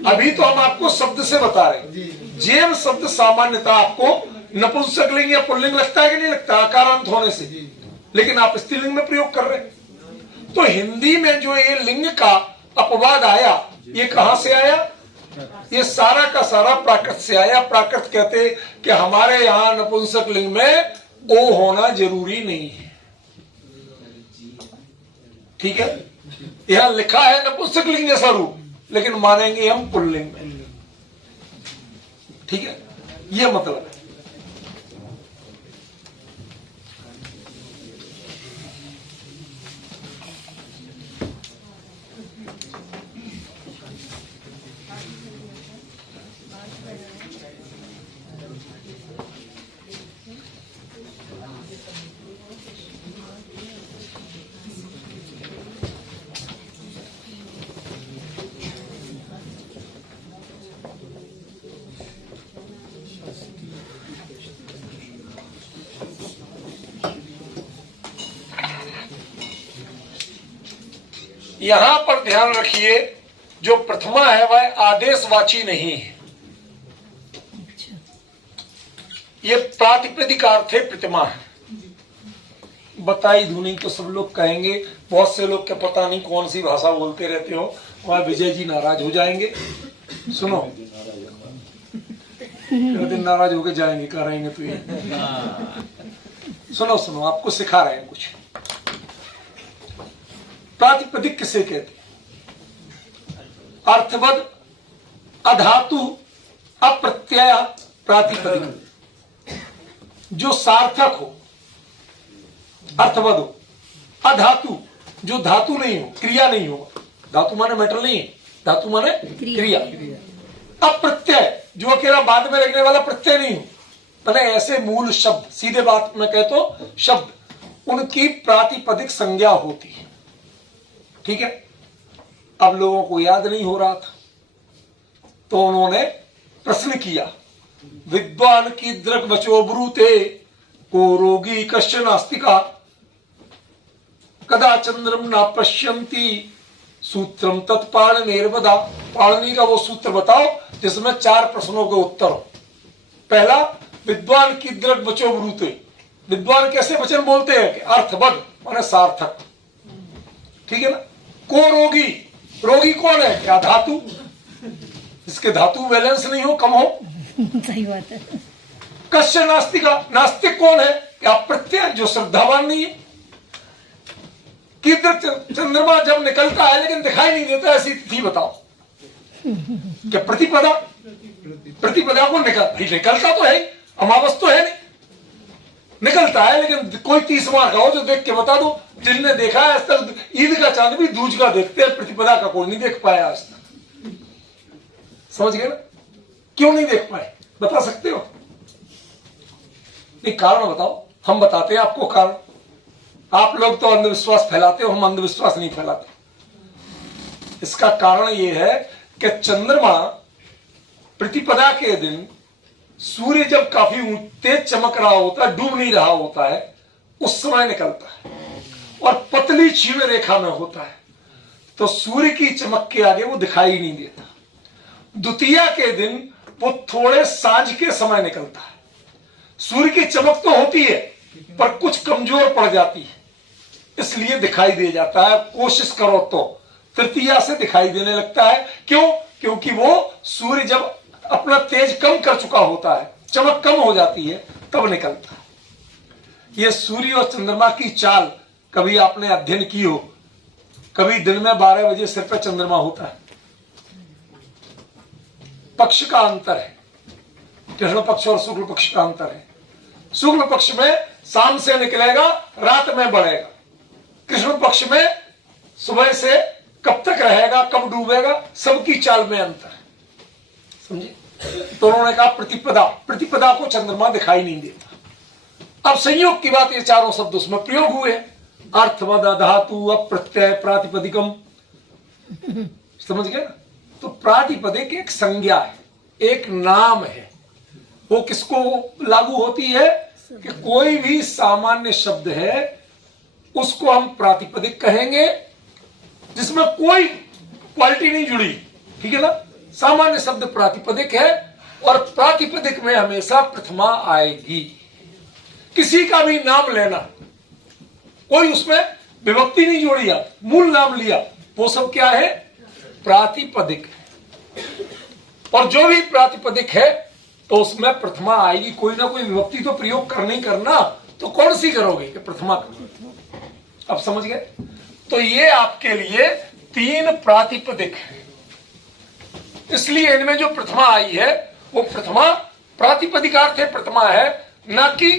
अभी तो हम आपको शब्द से बता रहे हैं। जेब शब्द सामान्यतः आपको नपुंसक लिंग या पुल्लिंग लगता है कि नहीं लगता आकारांत होने से, लेकिन आप स्त्रीलिंग में प्रयोग कर रहे हैं। तो हिंदी में जो ये लिंग का अपवाद आया, ये कहां से आया? ये सारा का सारा प्राकृत से आया। प्राकृत कहते कि हमारे यहां नपुंसक लिंग में ओ होना जरूरी नहीं है, ठीक है। यहां लिखा है नपुंसक लिंग जैसा रूप, लेकिन मानेंगे हम पुल्लिंग में, ठीक है। ये मतलब है। यहां पर ध्यान रखिए, जो प्रथमा है वह आदेशवाची नहीं है। ये प्रातिपदिक अर्थ है, प्रतिमा है। बताई धुनी तो सब लोग कहेंगे, बहुत से लोग के पता नहीं कौन सी भाषा बोलते रहते हो, वहां विजय जी नाराज हो जाएंगे। सुनो, दिन नाराज होके जाएंगे, करेंगे तो ये। सुनो सुनो, आपको सिखा रहे हैं कुछ। प्रातिपदिक किसे कहते हैं? अर्थवद, अधातु, अप्रत्यय प्रातिपदिक। जो सार्थक हो, अर्थवद हो। अधातु, जो धातु नहीं हो, क्रिया नहीं हो। धातु माने मैटर नहीं है, धातु माने क्रिया। अप्रत्यय, जो अकेला बाद में लगने वाला प्रत्यय नहीं हो, माने ऐसे मूल शब्द, सीधे बात में कहे तो शब्द, उनकी प्रातिपदिक संज्ञा होती है, ठीक है। अब लोगों को याद नहीं हो रहा था, तो उन्होंने प्रश्न किया, विद्वान की दृक वचो ब्रूते को रोगी कश्चन नास्तिका कदा चंद्रम न पश्यन्ति सूत्रम तत्पाणिर्वदा। पाणिनि का वो सूत्र बताओ जिसमें 4 प्रश्नों के उत्तर हो। पहला, विद्वान की दृक वचो ब्रूते। विद्वान कैसे वचन बोलते हैं? अर्थवद माने सार्थक, ठीक है ना। को रोगी, रोगी कौन है? क्या धातु, इसके धातु बैलेंस नहीं हो, कम हो। सही बात है। कश्य नास्तिका, नास्तिक कौन है? क्या प्रत्यय, जो श्रद्धावान नहीं है। चंद्रमा जब निकलता है लेकिन दिखाई नहीं देता, ऐसी तिथि बताओ। क्या प्रतिपदा, प्रतिपदा को निकलता तो है, अमावस तो है नहीं, निकलता है, लेकिन कोई 30 मार का हो जो देख के बता दो। जिनने देखा है आज तक, ईद का चांद भी दूज का देखते हैं, प्रतिपदा का कोई नहीं देख पाया आज तक। समझ गए ना? क्यों नहीं देख पाए, बता सकते हो? एक कारण बताओ, हम बताते हैं आपको कारण। आप लोग तो अंधविश्वास फैलाते हो, हम अंधविश्वास नहीं फैलाते। इसका कारण यह है कि चंद्रमा प्रतिपदा के दिन सूर्य जब काफी तेज चमक रहा होता है, डूब नहीं रहा होता है, उस समय निकलता है और पतली क्षीण रेखा में होता है, तो सूर्य की चमक के आगे वो दिखाई नहीं देता। द्वितीया के दिन वो थोड़े सांझ के समय निकलता है। सूर्य की चमक तो होती है पर कुछ कमजोर पड़ जाती है, इसलिए दिखाई दे जाता है। कोशिश करो तो तृतीया से दिखाई देने लगता है। क्यों? क्योंकि वो सूर्य जब अपना तेज कम कर चुका होता है, चमक कम हो जाती है, तब निकलता है। यह सूर्य और चंद्रमा की चाल कभी आपने अध्ययन की हो? कभी दिन में 12 बजे सिर पर चंद्रमा होता है, पक्ष का अंतर है, कृष्ण पक्ष और शुक्ल पक्ष का अंतर है। शुक्ल पक्ष में शाम से निकलेगा, रात में बढ़ेगा। कृष्ण पक्ष में सुबह से कब तक रहेगा, कब डूबेगा, सबकी चाल में अंतर है, समझे? तो उन्होंने कहा प्रतिपदा, प्रतिपदा को चंद्रमा दिखाई नहीं देता। अब संयोग की बात, ये चारों शब्द उसमें प्रयोग हुए, अर्थवद, धातु, अप्रत्यय, प्रातिपदिकम। समझ गए ना? तो प्रातिपदिक एक संज्ञा है, एक नाम है। वो किसको लागू होती है कि कोई भी सामान्य शब्द है उसको हम प्रातिपदिक कहेंगे जिसमें कोई क्वालिटी नहीं जुड़ी, ठीक है ना? सामान्य शब्द प्रातिपदिक है और प्रातिपदिक में हमेशा प्रथमा आएगी। किसी का भी नाम लेना, कोई उसमें विभक्ति नहीं जोड़ी, आप मूल नाम लिया, वो सब क्या है? प्रातिपदिक। और जो भी प्रातिपदिक है तो उसमें प्रथमा आएगी। कोई ना कोई विभक्ति तो प्रयोग करना ही करना, तो कौन सी करोगे कि प्रथमा करोगे। अब समझ गए? तो ये आपके लिए 3 प्रातिपदिक है, इसलिए इनमें जो प्रथमा आई है वो प्रथमा प्रातिपदिकार्थ है, प्रथमा है, ना कि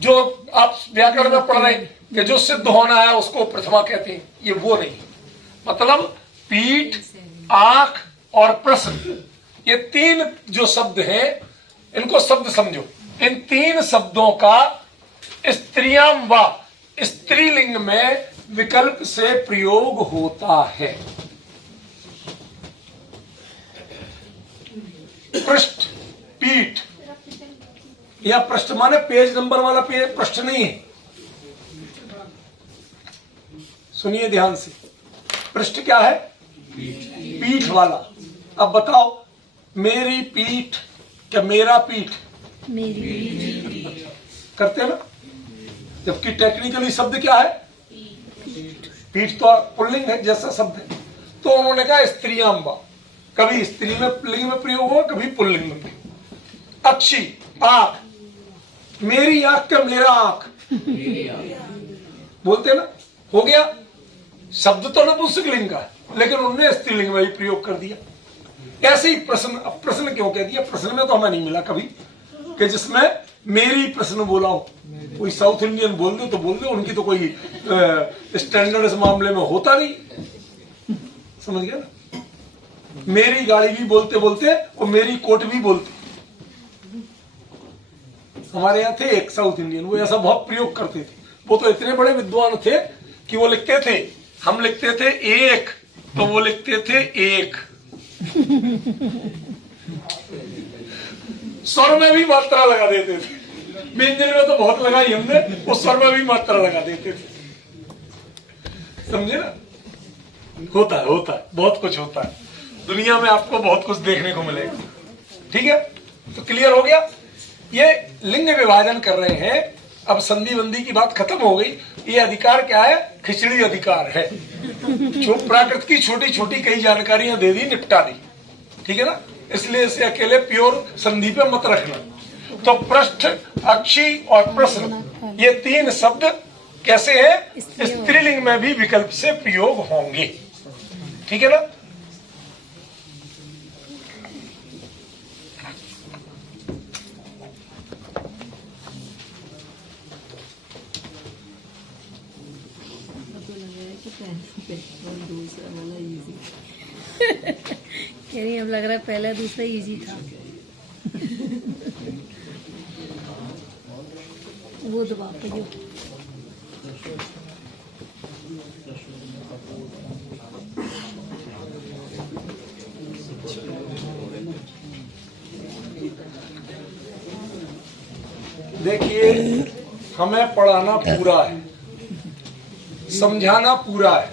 जो आप व्याकरण में पढ़ रहे कि जो सिद्ध होना है उसको प्रथमा कहते हैं, ये वो नहीं। मतलब पीठ, आंख और प्रश्न, ये 3 जो शब्द हैं इनको शब्द समझो। इन 3 शब्दों का स्त्रियाम व स्त्रीलिंग में विकल्प से प्रयोग होता है। पृष्ठ, पीठ, या पृष्ठ माने पेज नंबर वाला पेज, पृष्ठ नहीं है। सुनिए ध्यान से, पृष्ठ क्या है? पीठ वाला। अब बताओ, मेरी पीठ क्या मेरा पीठ? मेरी करते हैं ना, जबकि टेक्निकली शब्द क्या है? पीठ तो पुल्लिंग है जैसा शब्द है। तो उन्होंने कहा स्त्रियांबा, कभी स्त्री में लिंग में प्रयोग हुआ, कभी पुल्लिंग में प्रयोग। अच्छी आंख, मेरी आंख का मेरा आंख बोलते ना, हो गया। शब्द तो नपुंसकलिंग का है लेकिन उन्होंने स्त्रीलिंग में भी प्रयोग कर दिया। ऐसे ही प्रश्न, अब प्रश्न क्यों कह दिया? प्रश्न में तो हमें नहीं मिला कभी कि जिसमें मेरी प्रश्न बोला हो। कोई साउथ इंडियन बोल दे तो बोल दे, उनकी तो कोई स्टैंडर्ड इस मामले में होता नहीं। समझ गया ना? मेरी गाड़ी भी बोलते बोलते और मेरी कोट भी बोलते। हमारे यहाँ थे एक साउथ इंडियन, वो ऐसा बहुत प्रयोग करते थे। वो तो इतने बड़े विद्वान थे कि वो लिखते थे, हम लिखते थे एक तो वो लिखते थे एक। स्वर में भी मात्रा लगा देते थे, व्यंजन में तो बहुत लगाई हमने, उस स्वर में भी मात्रा लगा देते थे। समझे ना? होता है बहुत कुछ होता है दुनिया में, आपको बहुत कुछ देखने को मिलेगा। ठीक है, तो क्लियर हो गया। ये लिंग विभाजन कर रहे हैं। अब संधि बंदी की बात खत्म हो गई। ये अधिकार क्या है? खिचड़ी अधिकार है। जो प्राकृत की छोटी छोटी कई जानकारियां दे दी, निपटा दी, ठीक है ना? इसलिए इसे अकेले प्योर संधि पे मत रखना। तो पृष्ठ, अक्षी और प्रश्न, ये 3 शब्द कैसे हैं? स्त्रीलिंग में भी विकल्प से प्रयोग होंगे, ठीक है ना? कह रही अब लग रहा है पहला दूसरा इजी था। वो दबा पे जो देखिए, हमें पढ़ाना पूरा है, समझाना पूरा है,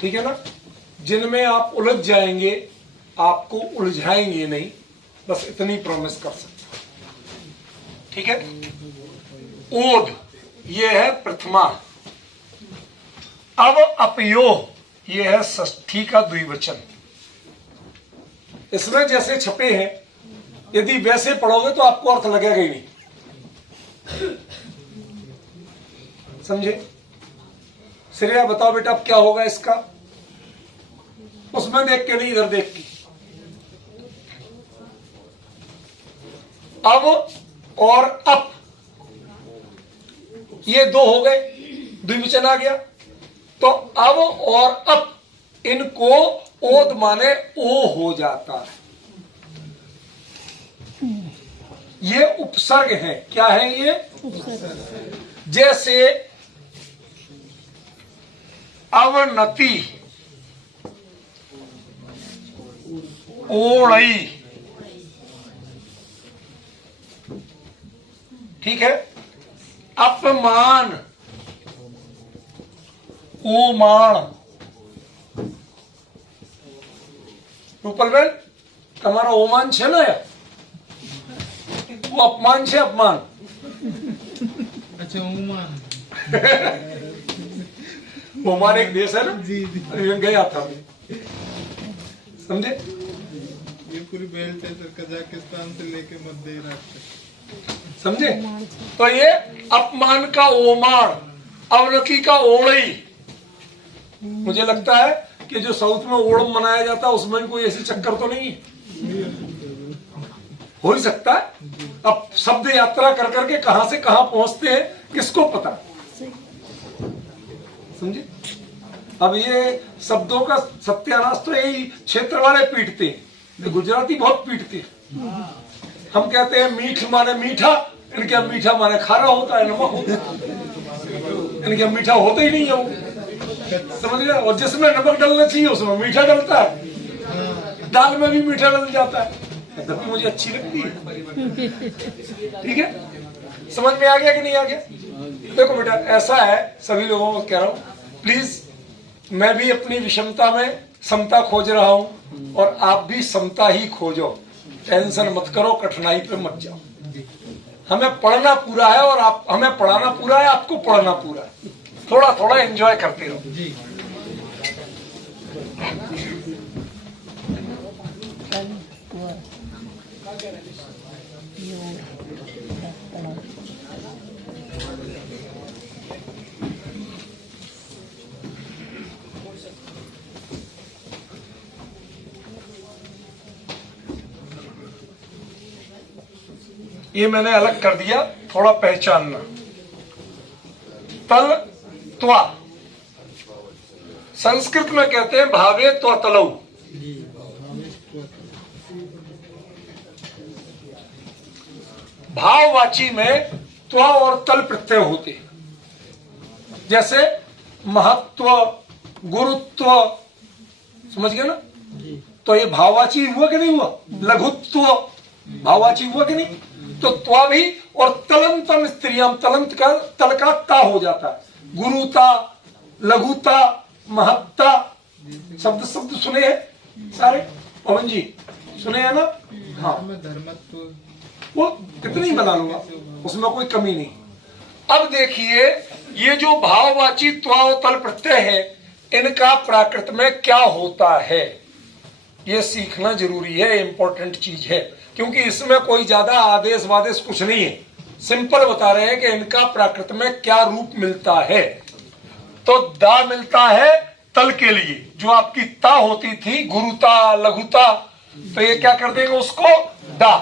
ठीक है ना? जिनमें आप उलझ जाएंगे आपको उलझाएंगे नहीं, बस इतनी प्रॉमिस कर सकते, ठीक है? ओद, ये है प्रथमा। अब अपयो, ये है षष्ठी का द्विवचन। इसमें जैसे छपे हैं, यदि वैसे पढ़ोगे तो आपको अर्थ लगेगा ही नहीं। समझे? श्रेया बताओ बेटा अब क्या होगा इसका? उसमें देख के नहीं, इधर देख के। अब और अप, ये 2 हो गए, द्विवचन आ गया। तो अब और अप, इनको ओद माने ओ हो जाता है। ये उपसर्ग है। क्या है ये? जैसे अवनति, ओड़ई, ठीक है। अपमान, ओमाण। રૂપલબેન તમારો ઓમાન છે ને, वो अपमान છે, अपमान। अच्छा ओमान। ओमान एक देश है ना, जी जी, मैं गया था, समझे। ये पूरी बेल्ट है सर, कजाकिस्तान से लेके मध्य राष्ट्र, समझे। तो ये अपमान का ओमान, अवनति का ओड़ई। मुझे लगता है कि जो साउथ में ओणम मनाया जाता है उसमें भी कोई ऐसी चक्कर तो नहीं है, हो ही सकता है। अब शब्द यात्रा कर करके कहां से कहां पहुंचते हैं किसको पता, समझे। अब ये शब्दों का सत्यानाश तो यही क्षेत्र वाले पीटते हैं, गुजराती बहुत पीटते हैं। हम कहते हैं मीठ माने मीठा, इनके मीठा माने खारा होता है, नमक होता है, इनके मीठा होता ही नहीं है वो, समझ गए। और जिसमें नमक डलना चाहिए उसमें मीठा डलता है, दाल में भी मीठा डल जाता है, तब भी मुझे अच्छी लगती है, ठीक है। समझ में आ गया कि नहीं आ गया। देखो बेटा ऐसा है, सभी लोगों को कह रहा हूं, प्लीज मैं भी अपनी विषमता में समता खोज रहा हूं और आप भी समता ही खोजो, टेंशन मत करो, कठिनाई पे मत जाओ। हमें पढ़ना पूरा है और आप हमें पढ़ाना पूरा है, आपको पढ़ना पूरा है। थोड़ा थोड़ा एंजॉय करते रहो जी। ये मैंने अलग कर दिया, थोड़ा पहचानना। तल त्वा, संस्कृत में कहते हैं भावे त्वा तलौ। भाववाची में त्वा और तल प्रत्यय होते हैं, जैसे महत्व, गुरुत्व, समझ गए ना। तो ये भाववाची हुआ कि नहीं हुआ, लघुत्व भाववाची हुआ कि नहीं। तो त्वा भी, और तलंतम स्त्रियम, तलंत का तल का ता हो जाता है। गुरुता, लघुता, महत्ता, शब्द शब्द सुने हैं सारे, पवन जी सुने हैं ना। हाँ, धर्मत्व वो कितनी बना लूंगा, उसमें कोई कमी नहीं। अब देखिए ये जो भाववाची त्वा और तल प्रत्यय है, इनका प्राकृत में क्या होता है ये सीखना जरूरी है, इंपॉर्टेंट चीज है, क्योंकि इसमें कोई ज्यादा आदेश वादेश कुछ नहीं है। सिंपल बता रहे हैं कि इनका प्राकृत में क्या रूप मिलता है। तो दा मिलता है तल के लिए, जो आपकी ता होती थी, गुरुता, लघुता, तो ये क्या कर देंगे उसको दा।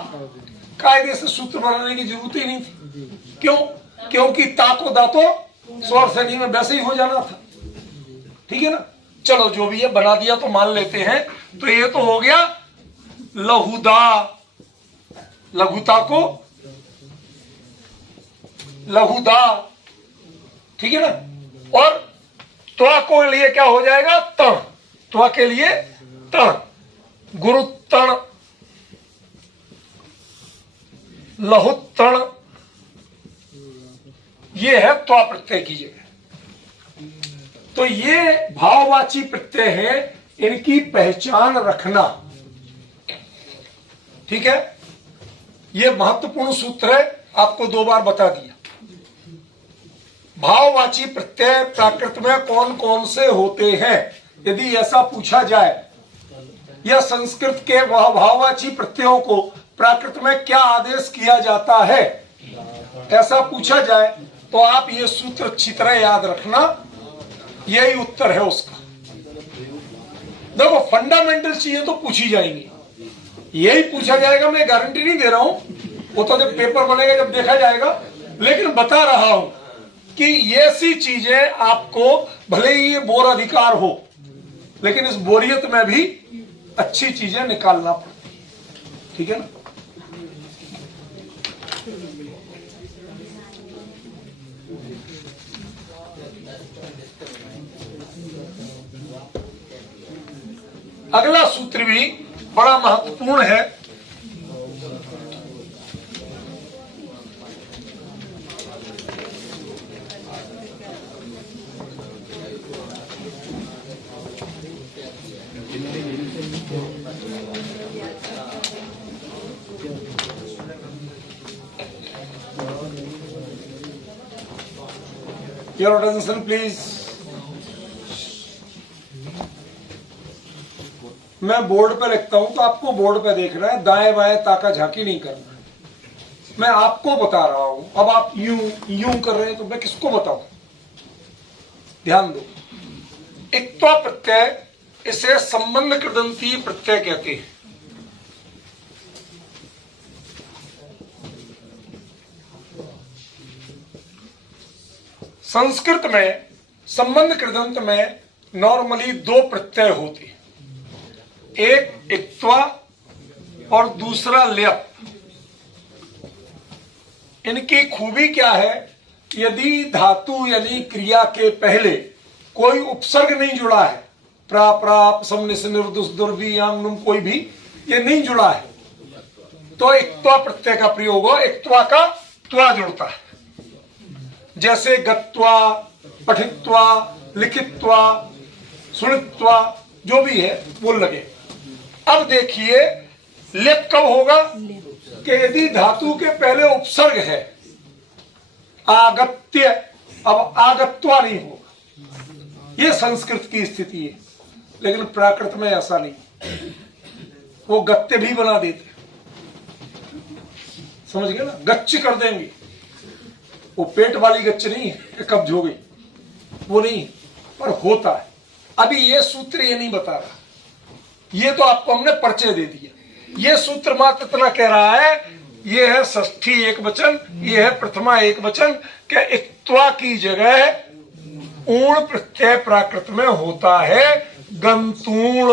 कायदे से सूत्र बनाने की जरूरत ही नहीं थी। क्यों? क्योंकि ता को दा तो स्वर श्रेणी में वैसे ही हो जाना था, ठीक है ना। चलो जो भी है बना दिया तो मान लेते हैं। तो ये तो हो गया लहुदा, लघुता को लहुदा, ठीक है ना। और त्वा को लिए क्या हो जाएगा, तण, त्वा के लिए तण, गुरुतण, लहुतण, ये है त्वा प्रत्यय की जगह। तो ये भाववाची प्रत्यय है, इनकी पहचान रखना, ठीक है। ये महत्वपूर्ण सूत्र है, आपको 2 बार बता दिया। भाववाची प्रत्यय प्राकृत में कौन कौन से होते हैं, यदि ऐसा पूछा जाए, या संस्कृत के भाववाची प्रत्ययों को प्राकृत में क्या आदेश किया जाता है, ऐसा पूछा जाए तो आप ये सूत्र अच्छी तरह याद रखना, यही उत्तर है उसका। देखो फंडामेंटल चीजें तो पूछी जाएंगी, यही पूछा जाएगा, मैं गारंटी नहीं दे रहा हूं, वो तो जब पेपर बनेगा जब देखा जाएगा, लेकिन बता रहा हूं कि ऐसी चीजें आपको, भले ही ये बोर अधिकार हो, लेकिन इस बोरियत में भी अच्छी चीजें निकालना पड़ती, ठीक है ना। अगला सूत्र भी बड़ा महत्वपूर्ण है। Your attention please. मैं बोर्ड पे लिखता हूं तो आपको बोर्ड पे देखना है, दाएं बाएं ताका झांकी नहीं करना है। मैं आपको बता रहा हूं। अब आप यूं कर रहे हैं तो मैं किसको बताऊं? ध्यान दो। इक्त्वा प्रत्यय, इसे संबंध कृदंती प्रत्यय कहते हैं। संस्कृत में संबंध कृदंत में नॉर्मली दो प्रत्यय होते हैं, एक इक्त्वा और दूसरा ल्यप। इनकी खूबी क्या है? यदि धातु यानी क्रिया के पहले कोई उपसर्ग नहीं जुड़ा है, प्रा प्राप समनिस निर्दुस दुर्वी यांगनुम, कोई भी ये नहीं जुड़ा है, तो इक्त्वा प्रत्यय का प्रयोग हो। इक्त्वा का त्वा जुड़ता है, जैसे गत्वा, पठित्वा, लिखित्वा, सुनित्वा, जो भी है वो लगे। अब देखिए लेप कब होगा कि यदि धातु के पहले उपसर्ग है, आगत्य, अब आगत्वा नहीं होगा। ये संस्कृत की स्थिति है, लेकिन प्राकृत में ऐसा नहीं, वो गत्य भी बना देते, समझ गए ना, गच्च कर देंगे। वो पेट वाली गच्च नहीं है, कब्ज हो गई, वो नहीं, पर होता है। अभी ये सूत्र ये नहीं बता रहा, ये तो आपको हमने परिचय दे दिया। ये सूत्र मात्र इतना कह रहा है, ये है षष्ठी एक वचन, ये है प्रथमा एक वचन, कि इक्त्वा की जगह ऊण प्रत्यय प्राकृत में होता है। गंतूण,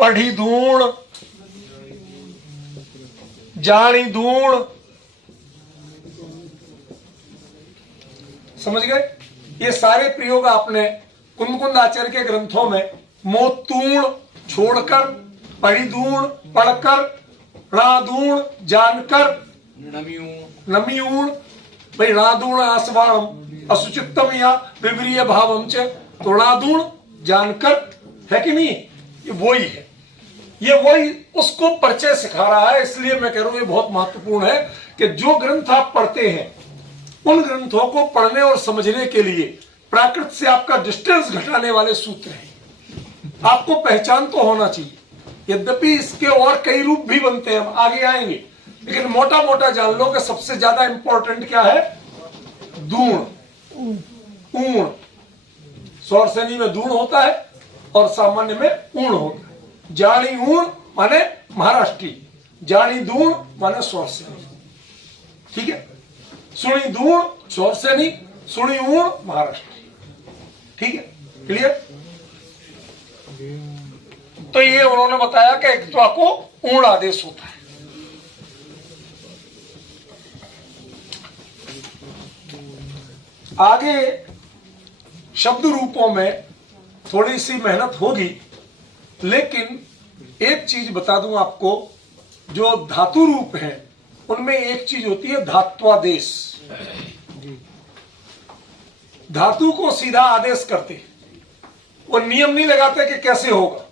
पढ़ीदूण, जाणीदूण, समझ गए? ये सारे प्रयोग आपने कुंदकुंद आचार्य के ग्रंथों में मोतूण छोड़कर, परिदूण पढ़कर, णादूण जानकर, नमियूण, भाई णादूण आसवाणम असुचित्तम या विवरीय भावम च, तो णादूण जानकर, है कि नहीं? ये वही है, ये वही उसको परिचय सिखा रहा है। इसलिए मैं कह रहा हूं ये बहुत महत्वपूर्ण है कि जो ग्रंथ आप पढ़ते हैं उन ग्रंथों को पढ़ने और समझने के लिए प्राकृत से आपका डिस्टेंस घटाने वाले सूत्र हैं। आपको पहचान तो होना चाहिए, यद्यपि इसके और कई रूप भी बनते हैं, हम आगे आएंगे, लेकिन मोटा मोटा जान लो कि सबसे ज्यादा इंपॉर्टेंट क्या है? दूण, ऊण। सौरसेनी में दूण होता है और सामान्य में ऊण होता है। जानी ऊण माने महाराष्ट्री, जानी दूण माने सौरसेनी, ठीक है? सुनी दूण सौरसेनी, सुनी ऊण महाराष्ट्री, ठीक है? क्लियर? तो ये उन्होंने बताया कि इक्त्वा को ऊण आदेश होता है। आगे शब्द रूपों में थोड़ी सी मेहनत होगी, लेकिन एक चीज बता दूं आपको, जो धातु रूप हैं उनमें एक चीज होती है धात्वादेश। धातु को सीधा आदेश करते, वो नियम नहीं लगाते कि कैसे होगा,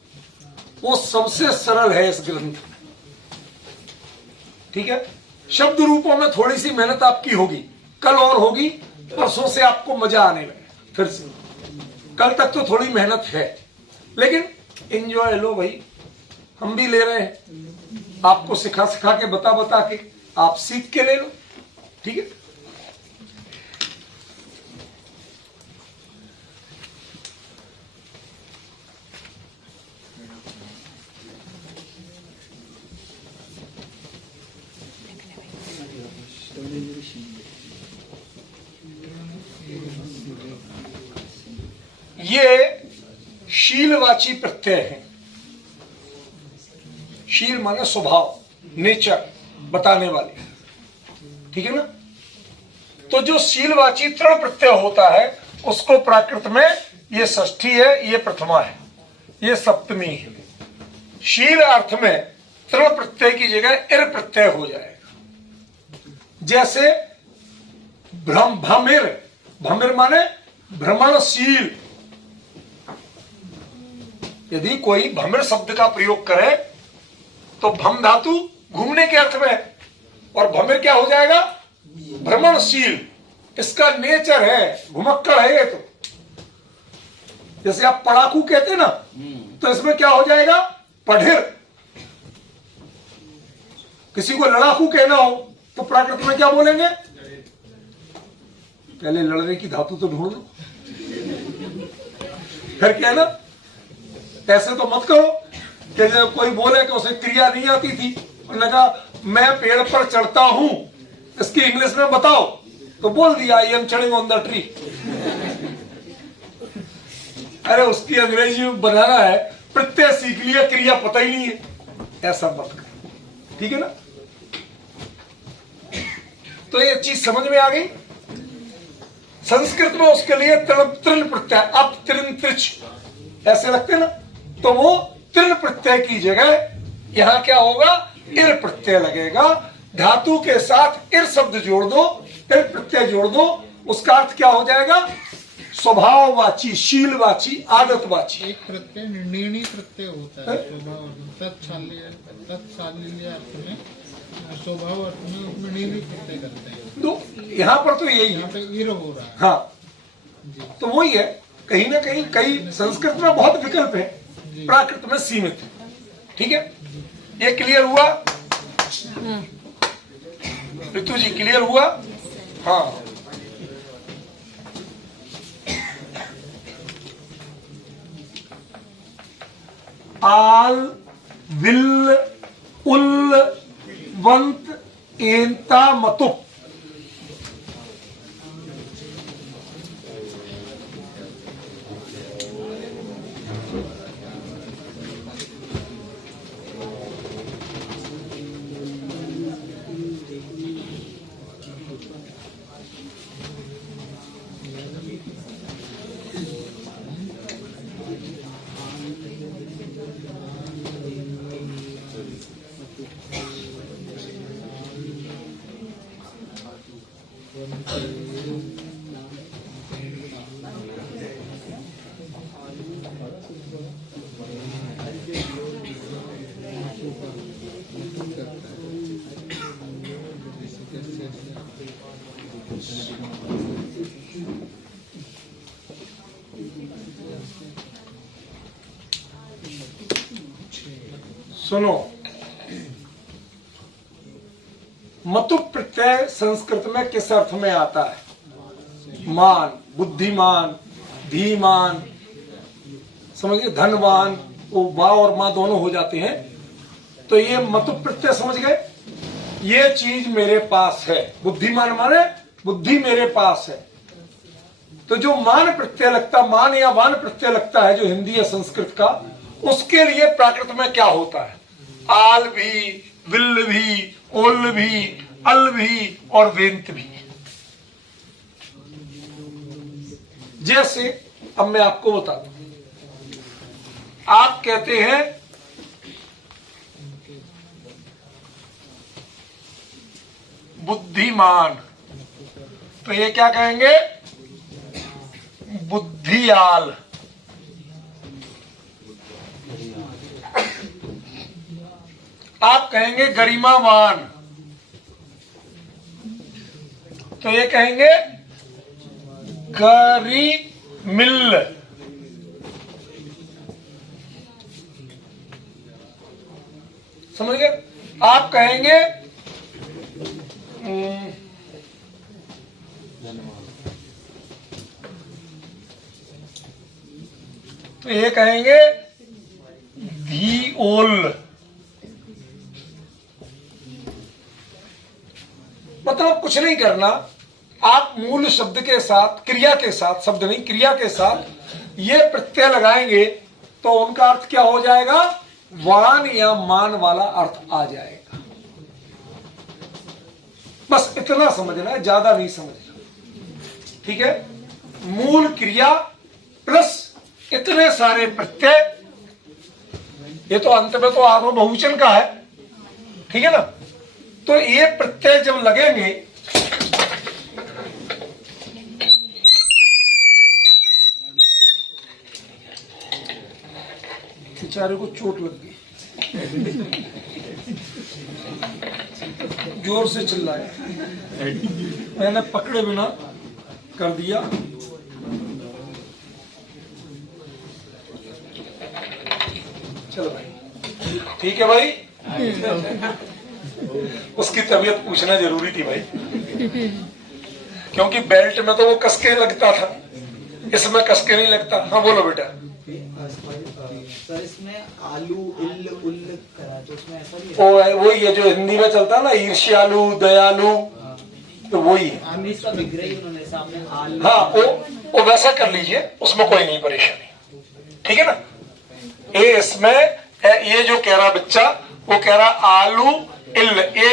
वो सबसे सरल है इस ग्रंथ में, ठीक है? शब्द रूपों में थोड़ी सी मेहनत आपकी होगी, कल और होगी, परसों से आपको मजा आने लगे फिर से। कल तक तो थोड़ी मेहनत है, लेकिन एंजॉय लो भाई, हम भी ले रहे हैं, आपको सिखा सिखा के बता बता के आप सीख के ले लो, ठीक है? ये शीलवाची प्रत्यय है। शील माने स्वभाव, नेचर बताने वाले, ठीक है ना? तो जो शीलवाची तृण प्रत्यय होता है उसको प्राकृत में ये षष्ठी है, ये प्रथमा है, ये सप्तमी है। शील अर्थ में तृण प्रत्यय की जगह ir प्रत्यय हो जाएगा। जैसे भ्रमिर, भ्रमिर माने भ्रमणशील। यदि कोई भ्रमिर शब्द का प्रयोग करे तो भ्रम धातु घूमने के अर्थ में है, और भ्रमिर क्या हो जाएगा? भ्रमणशील। इसका नेचर है, घुमक्कड़ है ये तो। जैसे आप पढ़ाकू कहते ना, तो इसमें क्या हो जाएगा? पढ़िर। किसी को लड़ाकू कहना हो तो प्राकृत में क्या बोलेंगे? पहले लड़ने की धातु तो ढूंढ लो, फिर क्या है ना। ऐसे तो मत करो कि जब कोई बोले कि उसे क्रिया नहीं आती थी, उन्होंने कहा मैं पेड़ पर चढ़ता हूं, इसकी इंग्लिश में बताओ, तो बोल दिया आई एम चढ़िंग ऑन द ट्री। अरे उसकी अंग्रेजी में बनाना है, प्रत्यय सीख लिया, क्रिया पता ही नहीं है। ऐसा मत कर, ठीक है ना। तो ये चीज समझ में आ गई। संस्कृत में उसके लिए तृण प्रत्यय, अप तृण त्रिच ऐसे लगते ना, तो वो तृण प्रत्यय की जगह यहां क्या होगा? ir प्रत्यय लगेगा। धातु के साथ ir शब्द जोड़ दो, ir प्रत्यय जोड़ दो, उसका अर्थ क्या हो जाएगा? स्वभाववाची, शीलवाची, आदतवाची। एक प्रत्यय निर्णय प्रत्यय होता है स्वभाव, तत्साल्य अर्थ में, स्वभाव अर्थ में उसमें निर्णय प्रत्यय करते हैं। तो यहाँ पर तो यही यहाँ है, पे ईर हो रहा है। हाँ तो वही है। कहीं ना कहीं कई संस्कृत में बहुत विकल्प है, प्राकृत में सीमित है। ठीक है, ये क्लियर हुआ? ऋतु जी क्लियर हुआ? हाँ। आल, विल, उल, वंत, एंता, मतुप। सुनो, मतु प्रत्यय संस्कृत में किस अर्थ में आता है? मान, बुद्धिमान, धीमान, समझिए, धनवान। वो बा और मां दोनों हो जाते हैं। तो ये मतु प्रत्यय समझ गए, ये चीज मेरे पास है। बुद्धिमान माने बुद्धि मेरे पास है। तो जो मान प्रत्यय लगता, मान या वान प्रत्यय लगता है, जो हिंदी या संस्कृत का, उसके लिए प्राकृत में क्या होता है? आल भी, विल भी, ओल भी, अल भी और वेंत भी। जैसे अब मैं आपको बताता हूं, आप कहते हैं बुद्धिमान, तो ये क्या कहेंगे? बुद्धियाल। आप कहेंगे गरिमावान, तो ये कहेंगे गरिमिल। समझ गए? आप कहेंगे तो ये कहेंगे धीओल। मतलब कुछ नहीं करना, आप मूल शब्द के साथ, क्रिया के साथ, शब्द नहीं क्रिया के साथ ये प्रत्यय लगाएंगे तो उनका अर्थ क्या हो जाएगा? वान या मान वाला अर्थ आ जाएगा। बस इतना समझना है, ज्यादा नहीं समझना। ठीक है, मूल क्रिया प्लस इतने सारे प्रत्यय ये तो अंत में तो आत्मा बहुवचन का है, ठीक है ना। तो ये प्रत्यय जब लगेंगे बेचारे को चोट लग गई, जोर से चिल्लाया, मैंने पकड़े बिना कर दिया। चलो भाई, ठीक है भाई। उसकी तबीयत पूछना जरूरी थी भाई, क्योंकि बेल्ट में तो वो कसके लगता था, इसमें कसके नहीं लगता। हाँ बोलो बेटा। सर इसमें आलू इल उल करा तो उसमें ऐसा भी वो ये जो हिंदी में चलता है ना, ईर्ष्यालु दयालु, तो वही है। इसका विग्रह ही उन्होंने सामने आलू। हाँ वो वैसा कर लीजिए, उसमें कोई नहीं परेशानी, ठीक है ना। ये इसमें ये जो कह रहा बच्चा, वो कह रहा आलू इल, ये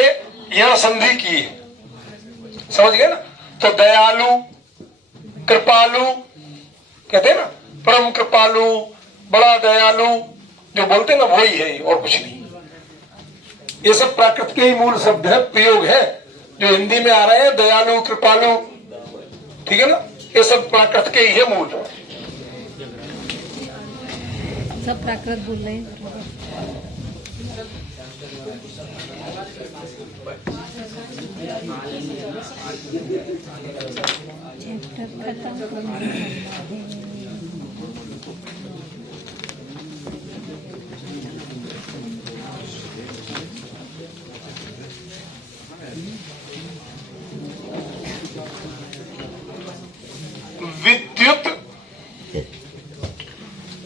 यह संधि की है, समझ गए ना। तो दयालु कृपालु कहते हैं ना, परम कृपालु बड़ा दयालु जो बोलते हैं ना, वही है और कुछ नहीं। ये सब प्राकृत के ही मूल शब्द है, प्रयोग है जो हिंदी में आ रहे हैं, दयालु कृपालु, ठीक है ना। ये सब प्राकृत के ही है मूल। सब प्राकृत बोल रहे हैं। चैप्टर खत्म। विद्युत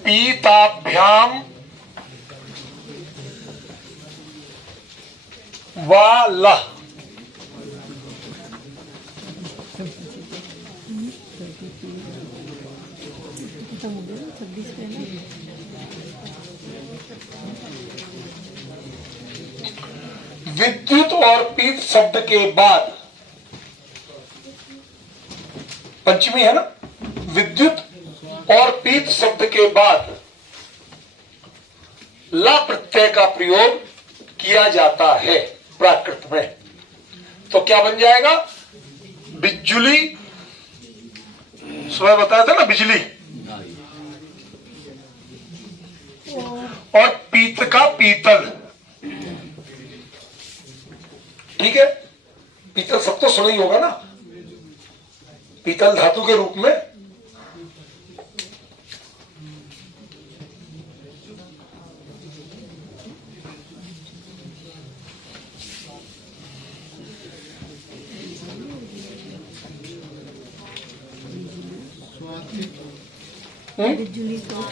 पीताभ्याम वाला विद्युत और पीत शब्द के बाद पंचमी है ना, विद्युत और पीत शब्द के बाद ला प्रत्यय का प्रयोग किया जाता है प्राकृत में। तो क्या बन जाएगा? बिजुली, सुबह बताया था ना, बिजली। और पीत का पीतल, ठीक है। पीतल सब तो सुना ही होगा ना, पीतल धातु के रूप में।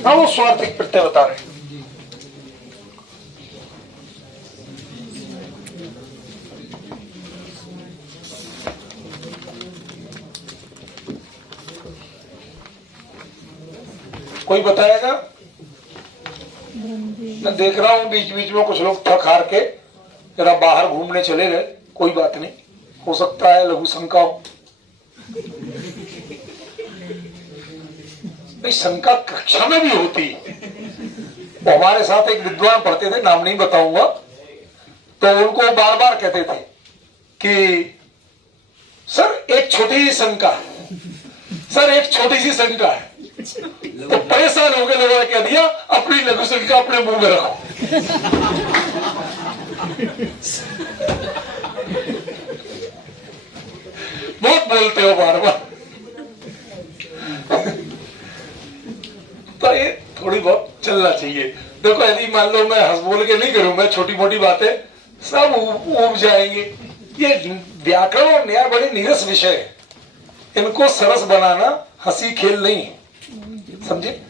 हाँ, वो स्वार्थिक प्रत्यय बता रहे हैं। कोई बताएगा? मैं देख रहा हूं बीच बीच में कुछ लोग थक हार के जरा बाहर घूमने चले गए। कोई बात नहीं, हो सकता है लघु शंका हो। नहीं, शंका कक्षा में भी होती। वो हमारे साथ एक विद्वान पढ़ते थे, नाम नहीं बताऊंगा, तो उनको बार बार कहते थे कि सर एक छोटी सी शंका है, सर एक छोटी सी शंका है। तो परेशान हो गए लोगों ने कह दिया, अपनी लघु शंका अपने मुंह में रखो। बहुत बोलते हो बार बार। तो ये थोड़ी बहुत चलना चाहिए। देखो, यदि मान लो मैं हंस बोल के नहीं करूं, मैं छोटी मोटी बातें सब उब जाएंगे। ये व्याकरण और न्याय बड़े नीरस विषय है, इनको सरस बनाना हंसी खेल नहीं है, समझे।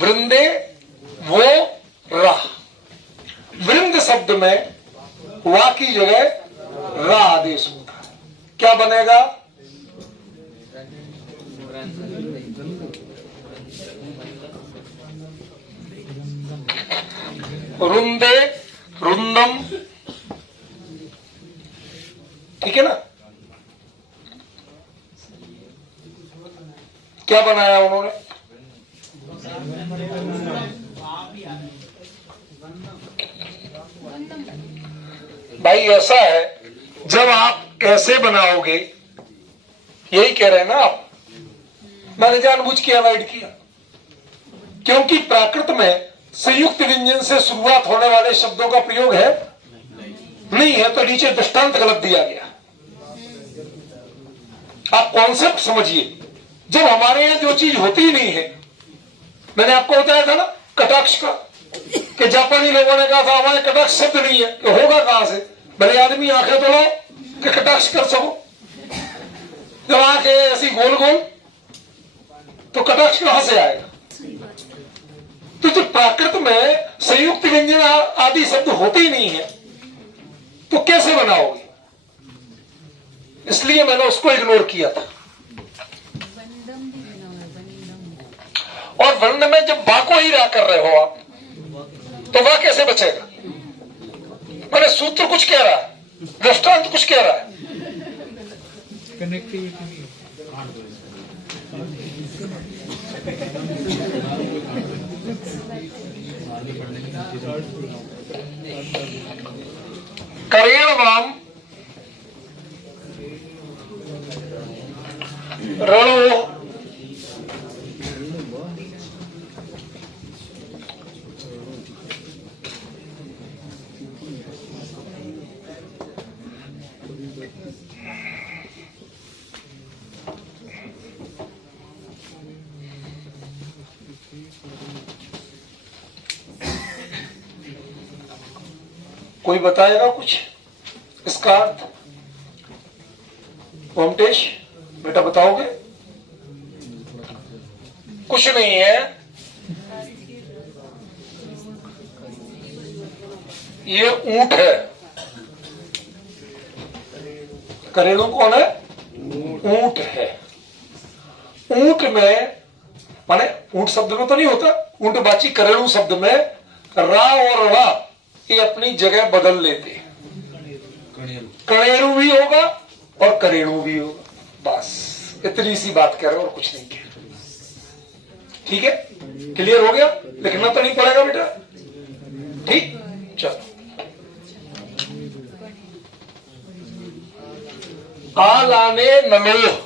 वृंदे वो राह, वृंद शब्द में वा की जगह रा आदेश होता है। क्या बनेगा? रुंदे रुंदम, ठीक है ना। क्या बनाया उन्होंने? ऐसा है, जब आप ऐसे बनाओगे, यही कह रहे हैं ना आप, मैंने जानबूझ के अवॉइड किया, क्योंकि प्राकृत में संयुक्त व्यंजन से शुरुआत होने वाले शब्दों का प्रयोग है नहीं है, तो नीचे दृष्टांत गलत दिया गया। आप कॉन्सेप्ट समझिए, जब हमारे यहां जो चीज होती ही नहीं है, मैंने आपको बताया था ना कटाक्ष का, कि जापानी लोगों ने कहा था हमारे कटाक्ष शब्द नहीं है, कि होगा कहां से, भले आदमी आंखें तो लो कि कटाक्ष कर सको, जब आंखें ऐसी गोल गोल तो कटाक्ष कहां से आएगा। तो जब प्राकृत में संयुक्त व्यंजन आदि शब्द होते ही नहीं है, तो कैसे बनाओगे, इसलिए मैंने उसको इग्नोर किया था। और वर्ण में जब बा को ही रा कर रहे हो आप, तो वह कैसे बचेगा। मैंने सूत्र कुछ कह रहा है, दृष्टांत कुछ कह रहा है। कनेक्टिविटी करेण वाम रणो कोई बताएगा कुछ इसका अर्थ। ओमटेश बेटा बताओगे। कुछ नहीं है, ये ऊंट है। करेणु कौन है? ऊंट है। ऊंट में माने ऊंट शब्द में तो नहीं होता, ऊंट बाची करेणु शब्द में रा और रा ये अपनी जगह बदल लेते हैं। कणेरु भी होगा और करेणु भी होगा, बस इतनी सी बात कह रहे हो और कुछ नहीं कह रहे। ठीक है, क्लियर हो गया। लिखना तो नहीं पड़ेगा बेटा, ठीक। चलो, आलाने नलो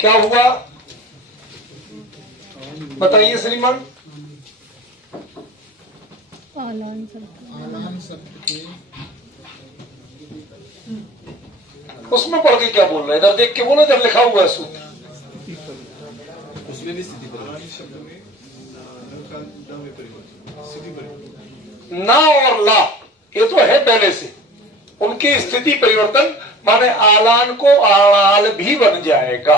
क्या हुआ बताइए श्रीमान। आलान शब्द आलान शब्द के उसमें पढ़ के क्या बोल रहा है, इधर देख के बोलो, इधर लिखा हुआ है सूत्र। उसमें भी स्थिति ना और ला ये तो है पहले से, उनकी स्थिति परिवर्तन माने आलान को आलाल भी बन जाएगा,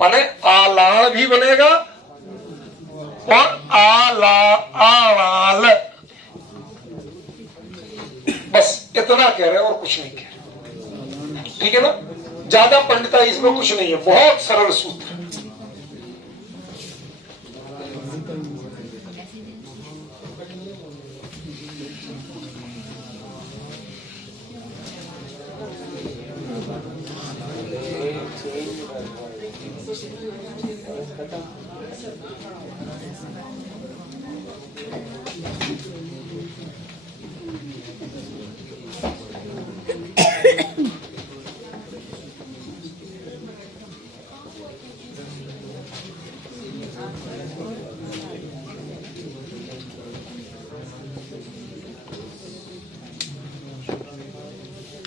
माने आलाल भी बनेगा और आला आलाल, बस इतना कह रहे हैं और कुछ नहीं कह रहे। ठीक है ना, ज्यादा पंडिता इसमें कुछ नहीं है, बहुत सरल सूत्र।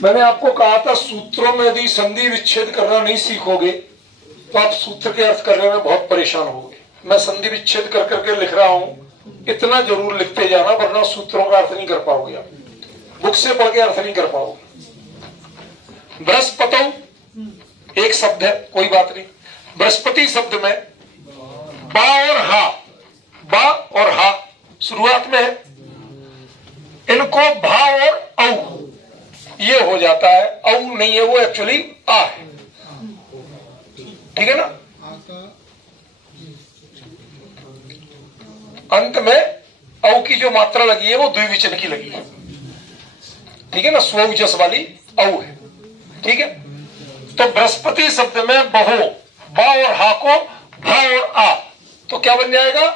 मैंने आपको कहा था सूत्रों में यदि संधि विच्छेद करना नहीं सीखोगे तो आप सूत्र के अर्थ करने में बहुत परेशान होगे। मैं संधि विच्छेद कर करके लिख रहा हूं, इतना जरूर लिखते जाना, वरना सूत्रों का अर्थ नहीं कर पाओगे आप, बुक से पढ़ के अर्थ नहीं कर पाओगे। बृहस्पति एक शब्द है, कोई बात नहीं। बृहस्पति शब्द में बा और हा शुरुआत में है, इनको भा और औ ये हो जाता है, औ नहीं है, वो एक्चुअली आ है। ठीक है ना? आका अंत में औ की जो मात्रा लगी है वो द्विवचन की लगी है। ठीक है ना? स्वउजस वाली औ है। ठीक है? तो बृहस्पति शब्द में बहो, बा और हा को भा और आ, तो क्या बन जाएगा?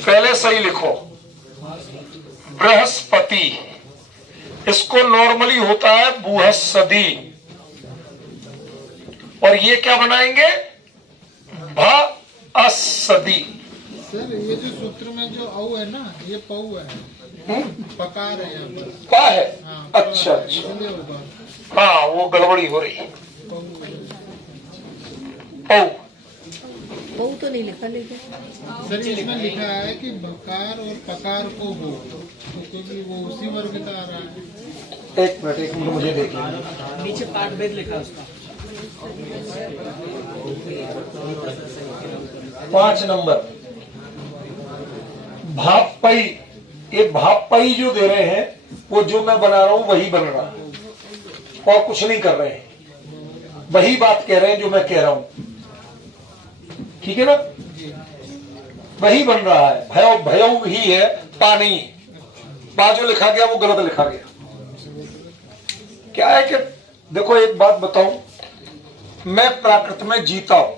पहले सही लिखो, बृहस्पति। इसको नॉर्मली होता है बुहस्सदी, और ये क्या बनाएंगे? भा असदी। सर ये जो सूत्र में जो औ है ना, ये पौ है, पकार है यहाँ पर। क्या है? हाँ, अच्छा अच्छा, इसलिए होगा हाँ वो गड़बड़ी हो रही है। पौ। औ वो तो नहीं लिखा लेकिन सर इसमें लिखा है कि बकार और पकार को हो, तो क्योंकि वो उसी वर्ग का आ रहा है। एक मिनट मुझे देखिए, नीचे पाठ भेद लिखा है उसका। 5 नंबर भापई। ये भापई जो दे रहे हैं वो जो मैं बना रहा हूं वही बन रहा है, और कुछ नहीं कर रहे हैं, वही बात कह रहे हैं जो मैं कह रहा हूं। ठीक है ना? वही बन रहा है। भय भयऊ ही है, पा नहीं है। पा जो लिखा गया वो गलत लिखा गया। क्या है कि देखो एक बात बताऊं, मैं प्राकृत में जीता हूं।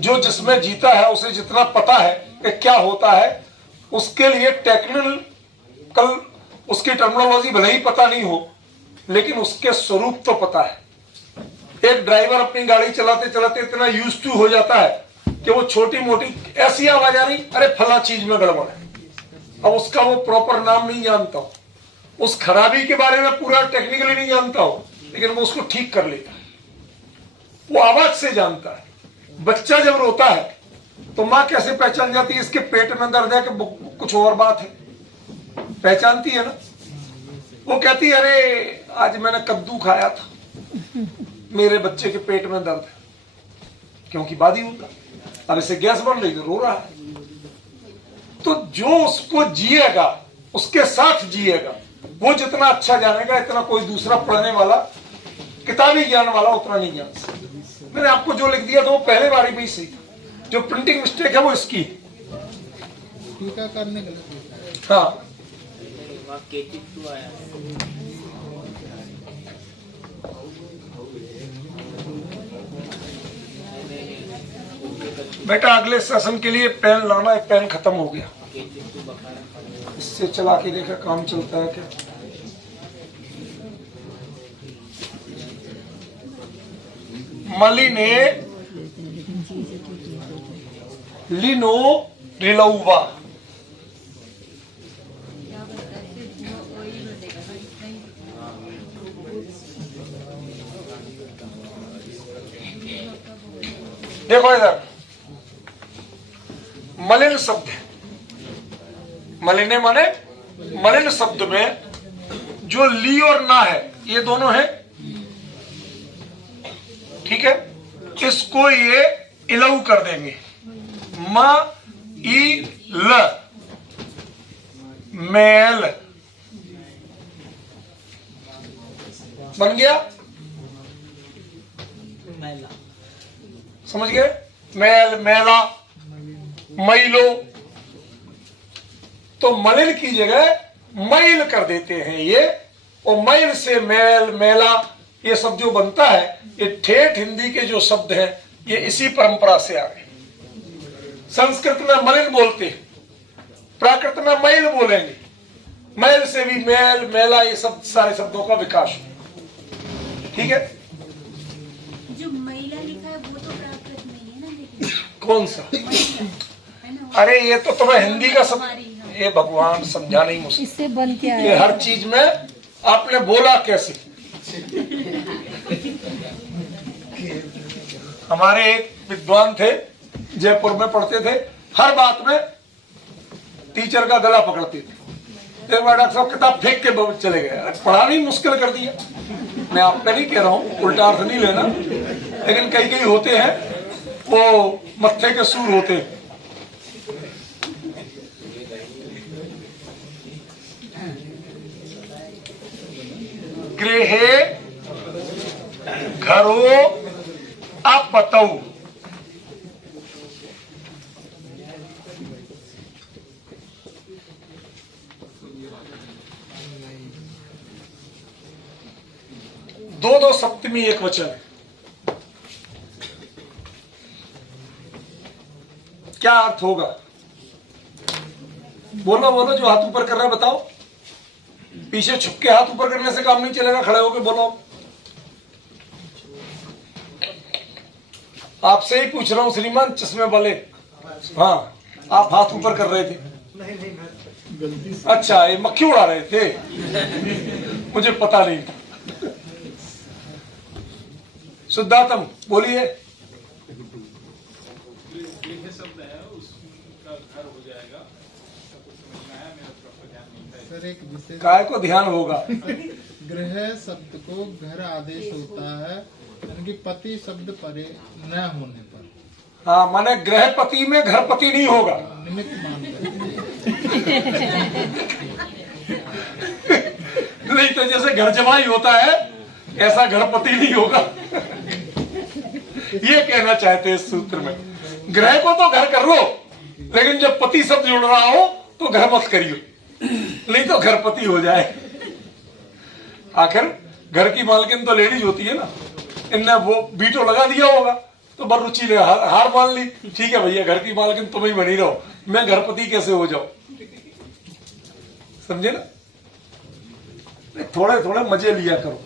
जो जिसमें जीता है उसे जितना पता है कि क्या होता है, उसके लिए टेक्निकल उसकी टर्मिनोलॉजी भले ही पता नहीं हो, लेकिन उसके स्वरूप तो पता है। एक ड्राइवर अपनी गाड़ी चलाते चलाते इतना यूज टू हो जाता है कि वो छोटी मोटी ऐसी आवाज आ रही, अरे फला चीज में गड़बड़ है, अब उसका वो प्रॉपर नाम नहीं जानता हो, उस खराबी के बारे में पूरा टेक्निकली नहीं जानता हो, लेकिन वो उसको ठीक कर लेता है, वो आवाज से जानता है। बच्चा जब रोता है तो माँ कैसे पहचान जाती है इसके पेट में दर्द है कि कुछ और बात है? पहचानती है ना? वो कहती है अरे आज मैंने कद्दू खाया था, मेरे बच्चे के पेट में दर्द है, क्योंकि बादी होता, अब इसे गैस बन रही तो रो रहा है। तो जो उसको जिएगा, उसके साथ जिएगा, वो जितना अच्छा जानेगा, इतना कोई दूसरा पढ़ने वाला, किताबी ज्ञान वाला उतना नहीं जान सकता। मैंने आपको जो लिख दिया था वो पहले बारी में ही सही था, जो प्रिंटिंग मिस्टेक है वो इसकी। टीका करने गलत। हाँ बेटा अगले सेशन के लिए पेन लाना है, पेन खत्म हो गया, इससे चला के देखा काम चलता है क्या। मलिने लिनो रिलौवा, देखो इधर मलिन शब्द है, मलिने माने मलिन शब्द में जो ली और ना है ये दोनों है। ठीक है? इसको ये इलऊ कर देंगे, म ई ल, मैल बन गया। मैला, समझ गए? मैल, मैला, मैलो, तो मलिन की जगह मैल कर देते हैं ये, और मैल से मैल, मैला ये सब जो बनता है, ये ठेठ हिंदी के जो शब्द हैं ये इसी परंपरा से आ गए। संस्कृत में मलिन बोलते हैं, प्राकृत में मैल बोलेंगे, मैल से भी मैल, मैला ये सब सारे शब्दों का विकास हो। ठीक है? जो महिला लिखा है वो तो प्राकृत में ही है ना, लेकिन कौन सा? है ना? अरे ये तो तुम्हें हिंदी का सब, ये भगवान समझा नहीं मुझे। इससे बन क्या ये है? हर चीज में आपने बोला कैसे? हमारे एक विद्वान थे, जयपुर में पढ़ते थे, हर बात में टीचर का गला पकड़ते थे। एक बार डॉक्टर साहब किताब फेंक के चले गए, पढ़ाना ही मुश्किल कर दिया। मैं आप पे नहीं कह रहा हूँ, उल्टा अर्थ नहीं लेना, लेकिन कई कई होते हैं वो मत्थे के सूर होते हैं। गृहे घरो अपतौ। दो सप्तमी एक वचन है। क्या अर्थ होगा? बोलो बोलो, जो हाथ ऊपर कर रहा है बताओ। पीछे छुप के हाथ ऊपर करने से काम नहीं चलेगा, खड़े होके बोलो। आपसे ही पूछ रहा हूं श्रीमान चश्मे वाले। हाँ, आप हाथ ऊपर कर रहे थे। अच्छा, ये मक्खी उड़ा रहे थे, मुझे पता नहीं था। शुद्धात्म बोलिए। सर एक विशेष काय को ध्यान होगा। गृह शब्द को घर आदेश होता है, यानी कि पति शब्द परे न होने पर। हाँ, माने गृहपति में घरपति नहीं होगा। निमित्त मानकर नहीं तो जैसे घर जमाई होता है ऐसा घरपति नहीं होगा। ये कहना चाहते हैं इस सूत्र में। ग्रह को तो घर कर लो, लेकिन जब पति शब्द जुड़ रहा हो तो घर मत करियो, नहीं तो घरपति हो जाए। आखिर घर की मालकिन तो लेडीज होती है ना। इनने वो बीटो लगा दिया होगा तो बरुचि ने हार मान ली। ठीक है भैया, घर की मालकिन तुम ही बनी रहो, मैं घरपति कैसे हो जाऊं। समझे ना? थोड़े थोड़े मजे लिया करो।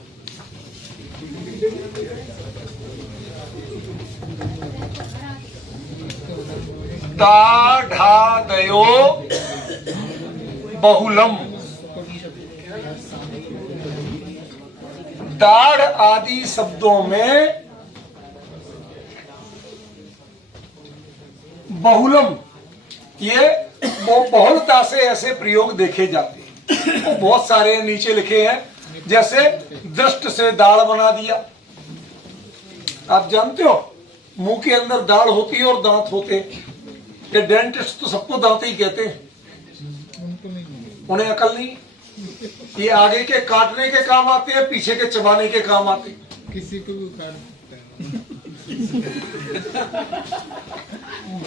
दाढ़ादयो बहुलम। दाढ़ आदि शब्दों में बहुलम, ये वो बहुलता से ऐसे प्रयोग देखे जाते हैं। वो बहुत सारे नीचे लिखे हैं, जैसे दृष्ट से दाढ़ बना दिया। आप जानते हो मुंह के अंदर दाढ़ होती है और दांत होते हैं। ये डेंटिस्ट तो सबको दांत ही कहते हैं, उन्हें अकल नहीं। ये आगे के काटने के काम आते हैं, पीछे के चबाने के काम आते हैं। किसी को भी काट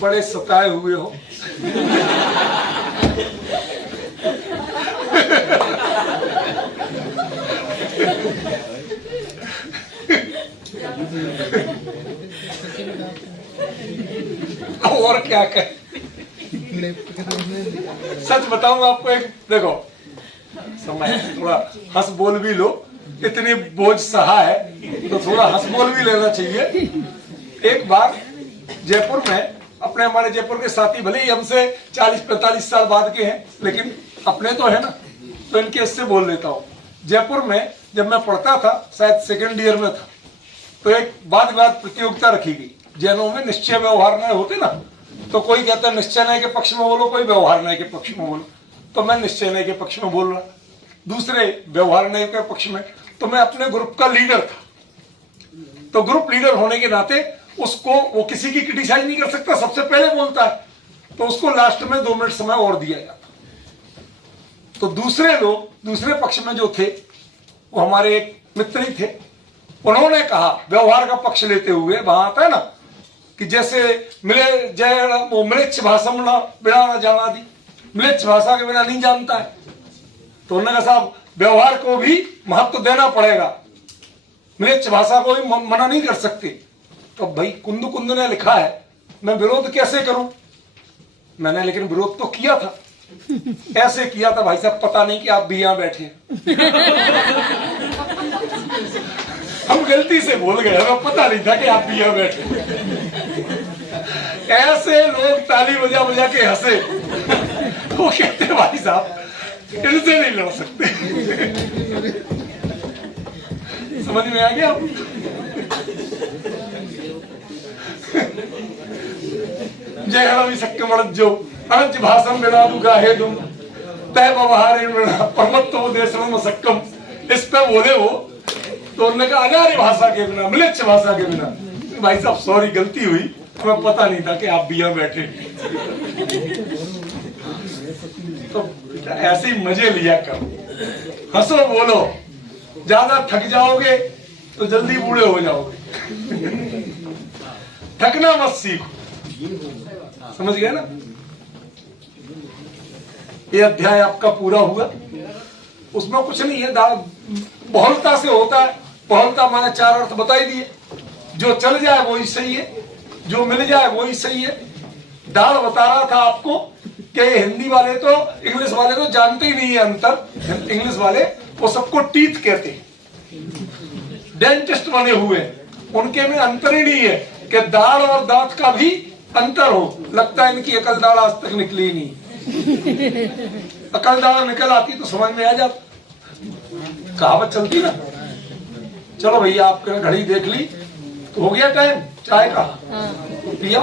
बड़े सताए हुए हो। और क्या कहें? सच बताऊं आपको, एक देखो समय थोड़ा हंस बोल भी लो, इतनी बोझ सहा है तो थोड़ा हंस बोल भी लेना चाहिए। एक बार जयपुर में अपने हमारे जयपुर के साथी, भले ही हमसे 40-45 साल बाद के हैं, लेकिन अपने तो है ना, तो इनके इससे बोल लेता हूँ। जयपुर में जब मैं पढ़ता था, शायद सेकेंड ईयर में था, तो एक वाद विवाद प्रतियोगिता रखी गई। जैनों में निश्चय व्यवहार न्याय होते ना, तो कोई कहता है निश्चय न्याय के पक्ष में बोलो, कोई व्यवहार न्याय के पक्ष में बोलो। तो मैं निश्चय न्याय के पक्ष में बोल रहा, दूसरे व्यवहार न्याय के पक्ष में। तो मैं अपने ग्रुप का लीडर था, तो ग्रुप लीडर होने के नाते उसको, वो किसी की क्रिटिसाइज नहीं कर सकता, सबसे पहले बोलता है, तो उसको लास्ट में 2 मिनट समय और दिया जाता। तो दूसरे लोग, दूसरे पक्ष में जो थे, वो हमारे एक मित्र ही थे। उन्होंने कहा व्यवहार का पक्ष लेते हुए, वहां आता है ना कि जैसे मिले जय वो मिलेच्छ भाषा बिना न जाना दी, मिलेच्छ भाषा के बिना नहीं जानता है। तो उन्होंने कहा साहब व्यवहार को भी महत्व देना पड़ेगा, मिलेच्छ भाषा को भी मना नहीं कर सकते। तो भाई कुंद ने लिखा है, मैं विरोध कैसे करूं? मैंने लेकिन विरोध तो किया था, ऐसे किया था भाई साहब, पता नहीं कि आप भी यहां बैठे। हम गलती से बोल गए, हमें पता नहीं था कि आप भी यहां बैठे। ऐसे लोग ताली बजा बजा के हंसे। वो कहते भाई साहब इनसे नहीं लड़ सकते। समझ में आ गया? जय हरवी सक्कमण जो अनंत भाषण बिना दुगा है तुम तय व्यवहार परमत्व देशम सक्कम। इस पे बोले वो, तो उन्होंने कहा अनार्य भाषा के बिना, मिलेच्छ भाषा के बिना। भाई साहब सॉरी, गलती हुई, हमें पता नहीं था कि आप भी यहां बैठे। तो ऐसे ही मजे लिया करो, हंसो बोलो, ज्यादा थक जाओगे तो जल्दी बूढ़े हो जाओगे। थकना मत सीखो, समझ गए ना। ये अध्याय आपका पूरा हुआ। उसमें कुछ नहीं है, बहुलता से होता है। बहुलता माने 4 अर्थ बताई दिए। जो चल जाए वही सही है, जो मिल जाए वही सही है। दाल बता रहा था आपको कि हिंदी वाले तो इंग्लिश वाले तो जानते ही नहीं है अंतर। इंग्लिश वाले वो सबको टीथ कहते हैं, डेंटिस्ट बने हुए हैं, उनके में अंतर ही नहीं है कि दाढ़ और दांत का भी अंतर हो। लगता है इनकी अकल दाढ़ आज तक निकली ही नहीं। अकल दाढ़ निकल आती तो समझ में आ जाता, कहावत चलती ना। चलो भैया, आपने घड़ी देख ली तो हो गया टाइम चाय का, पियो।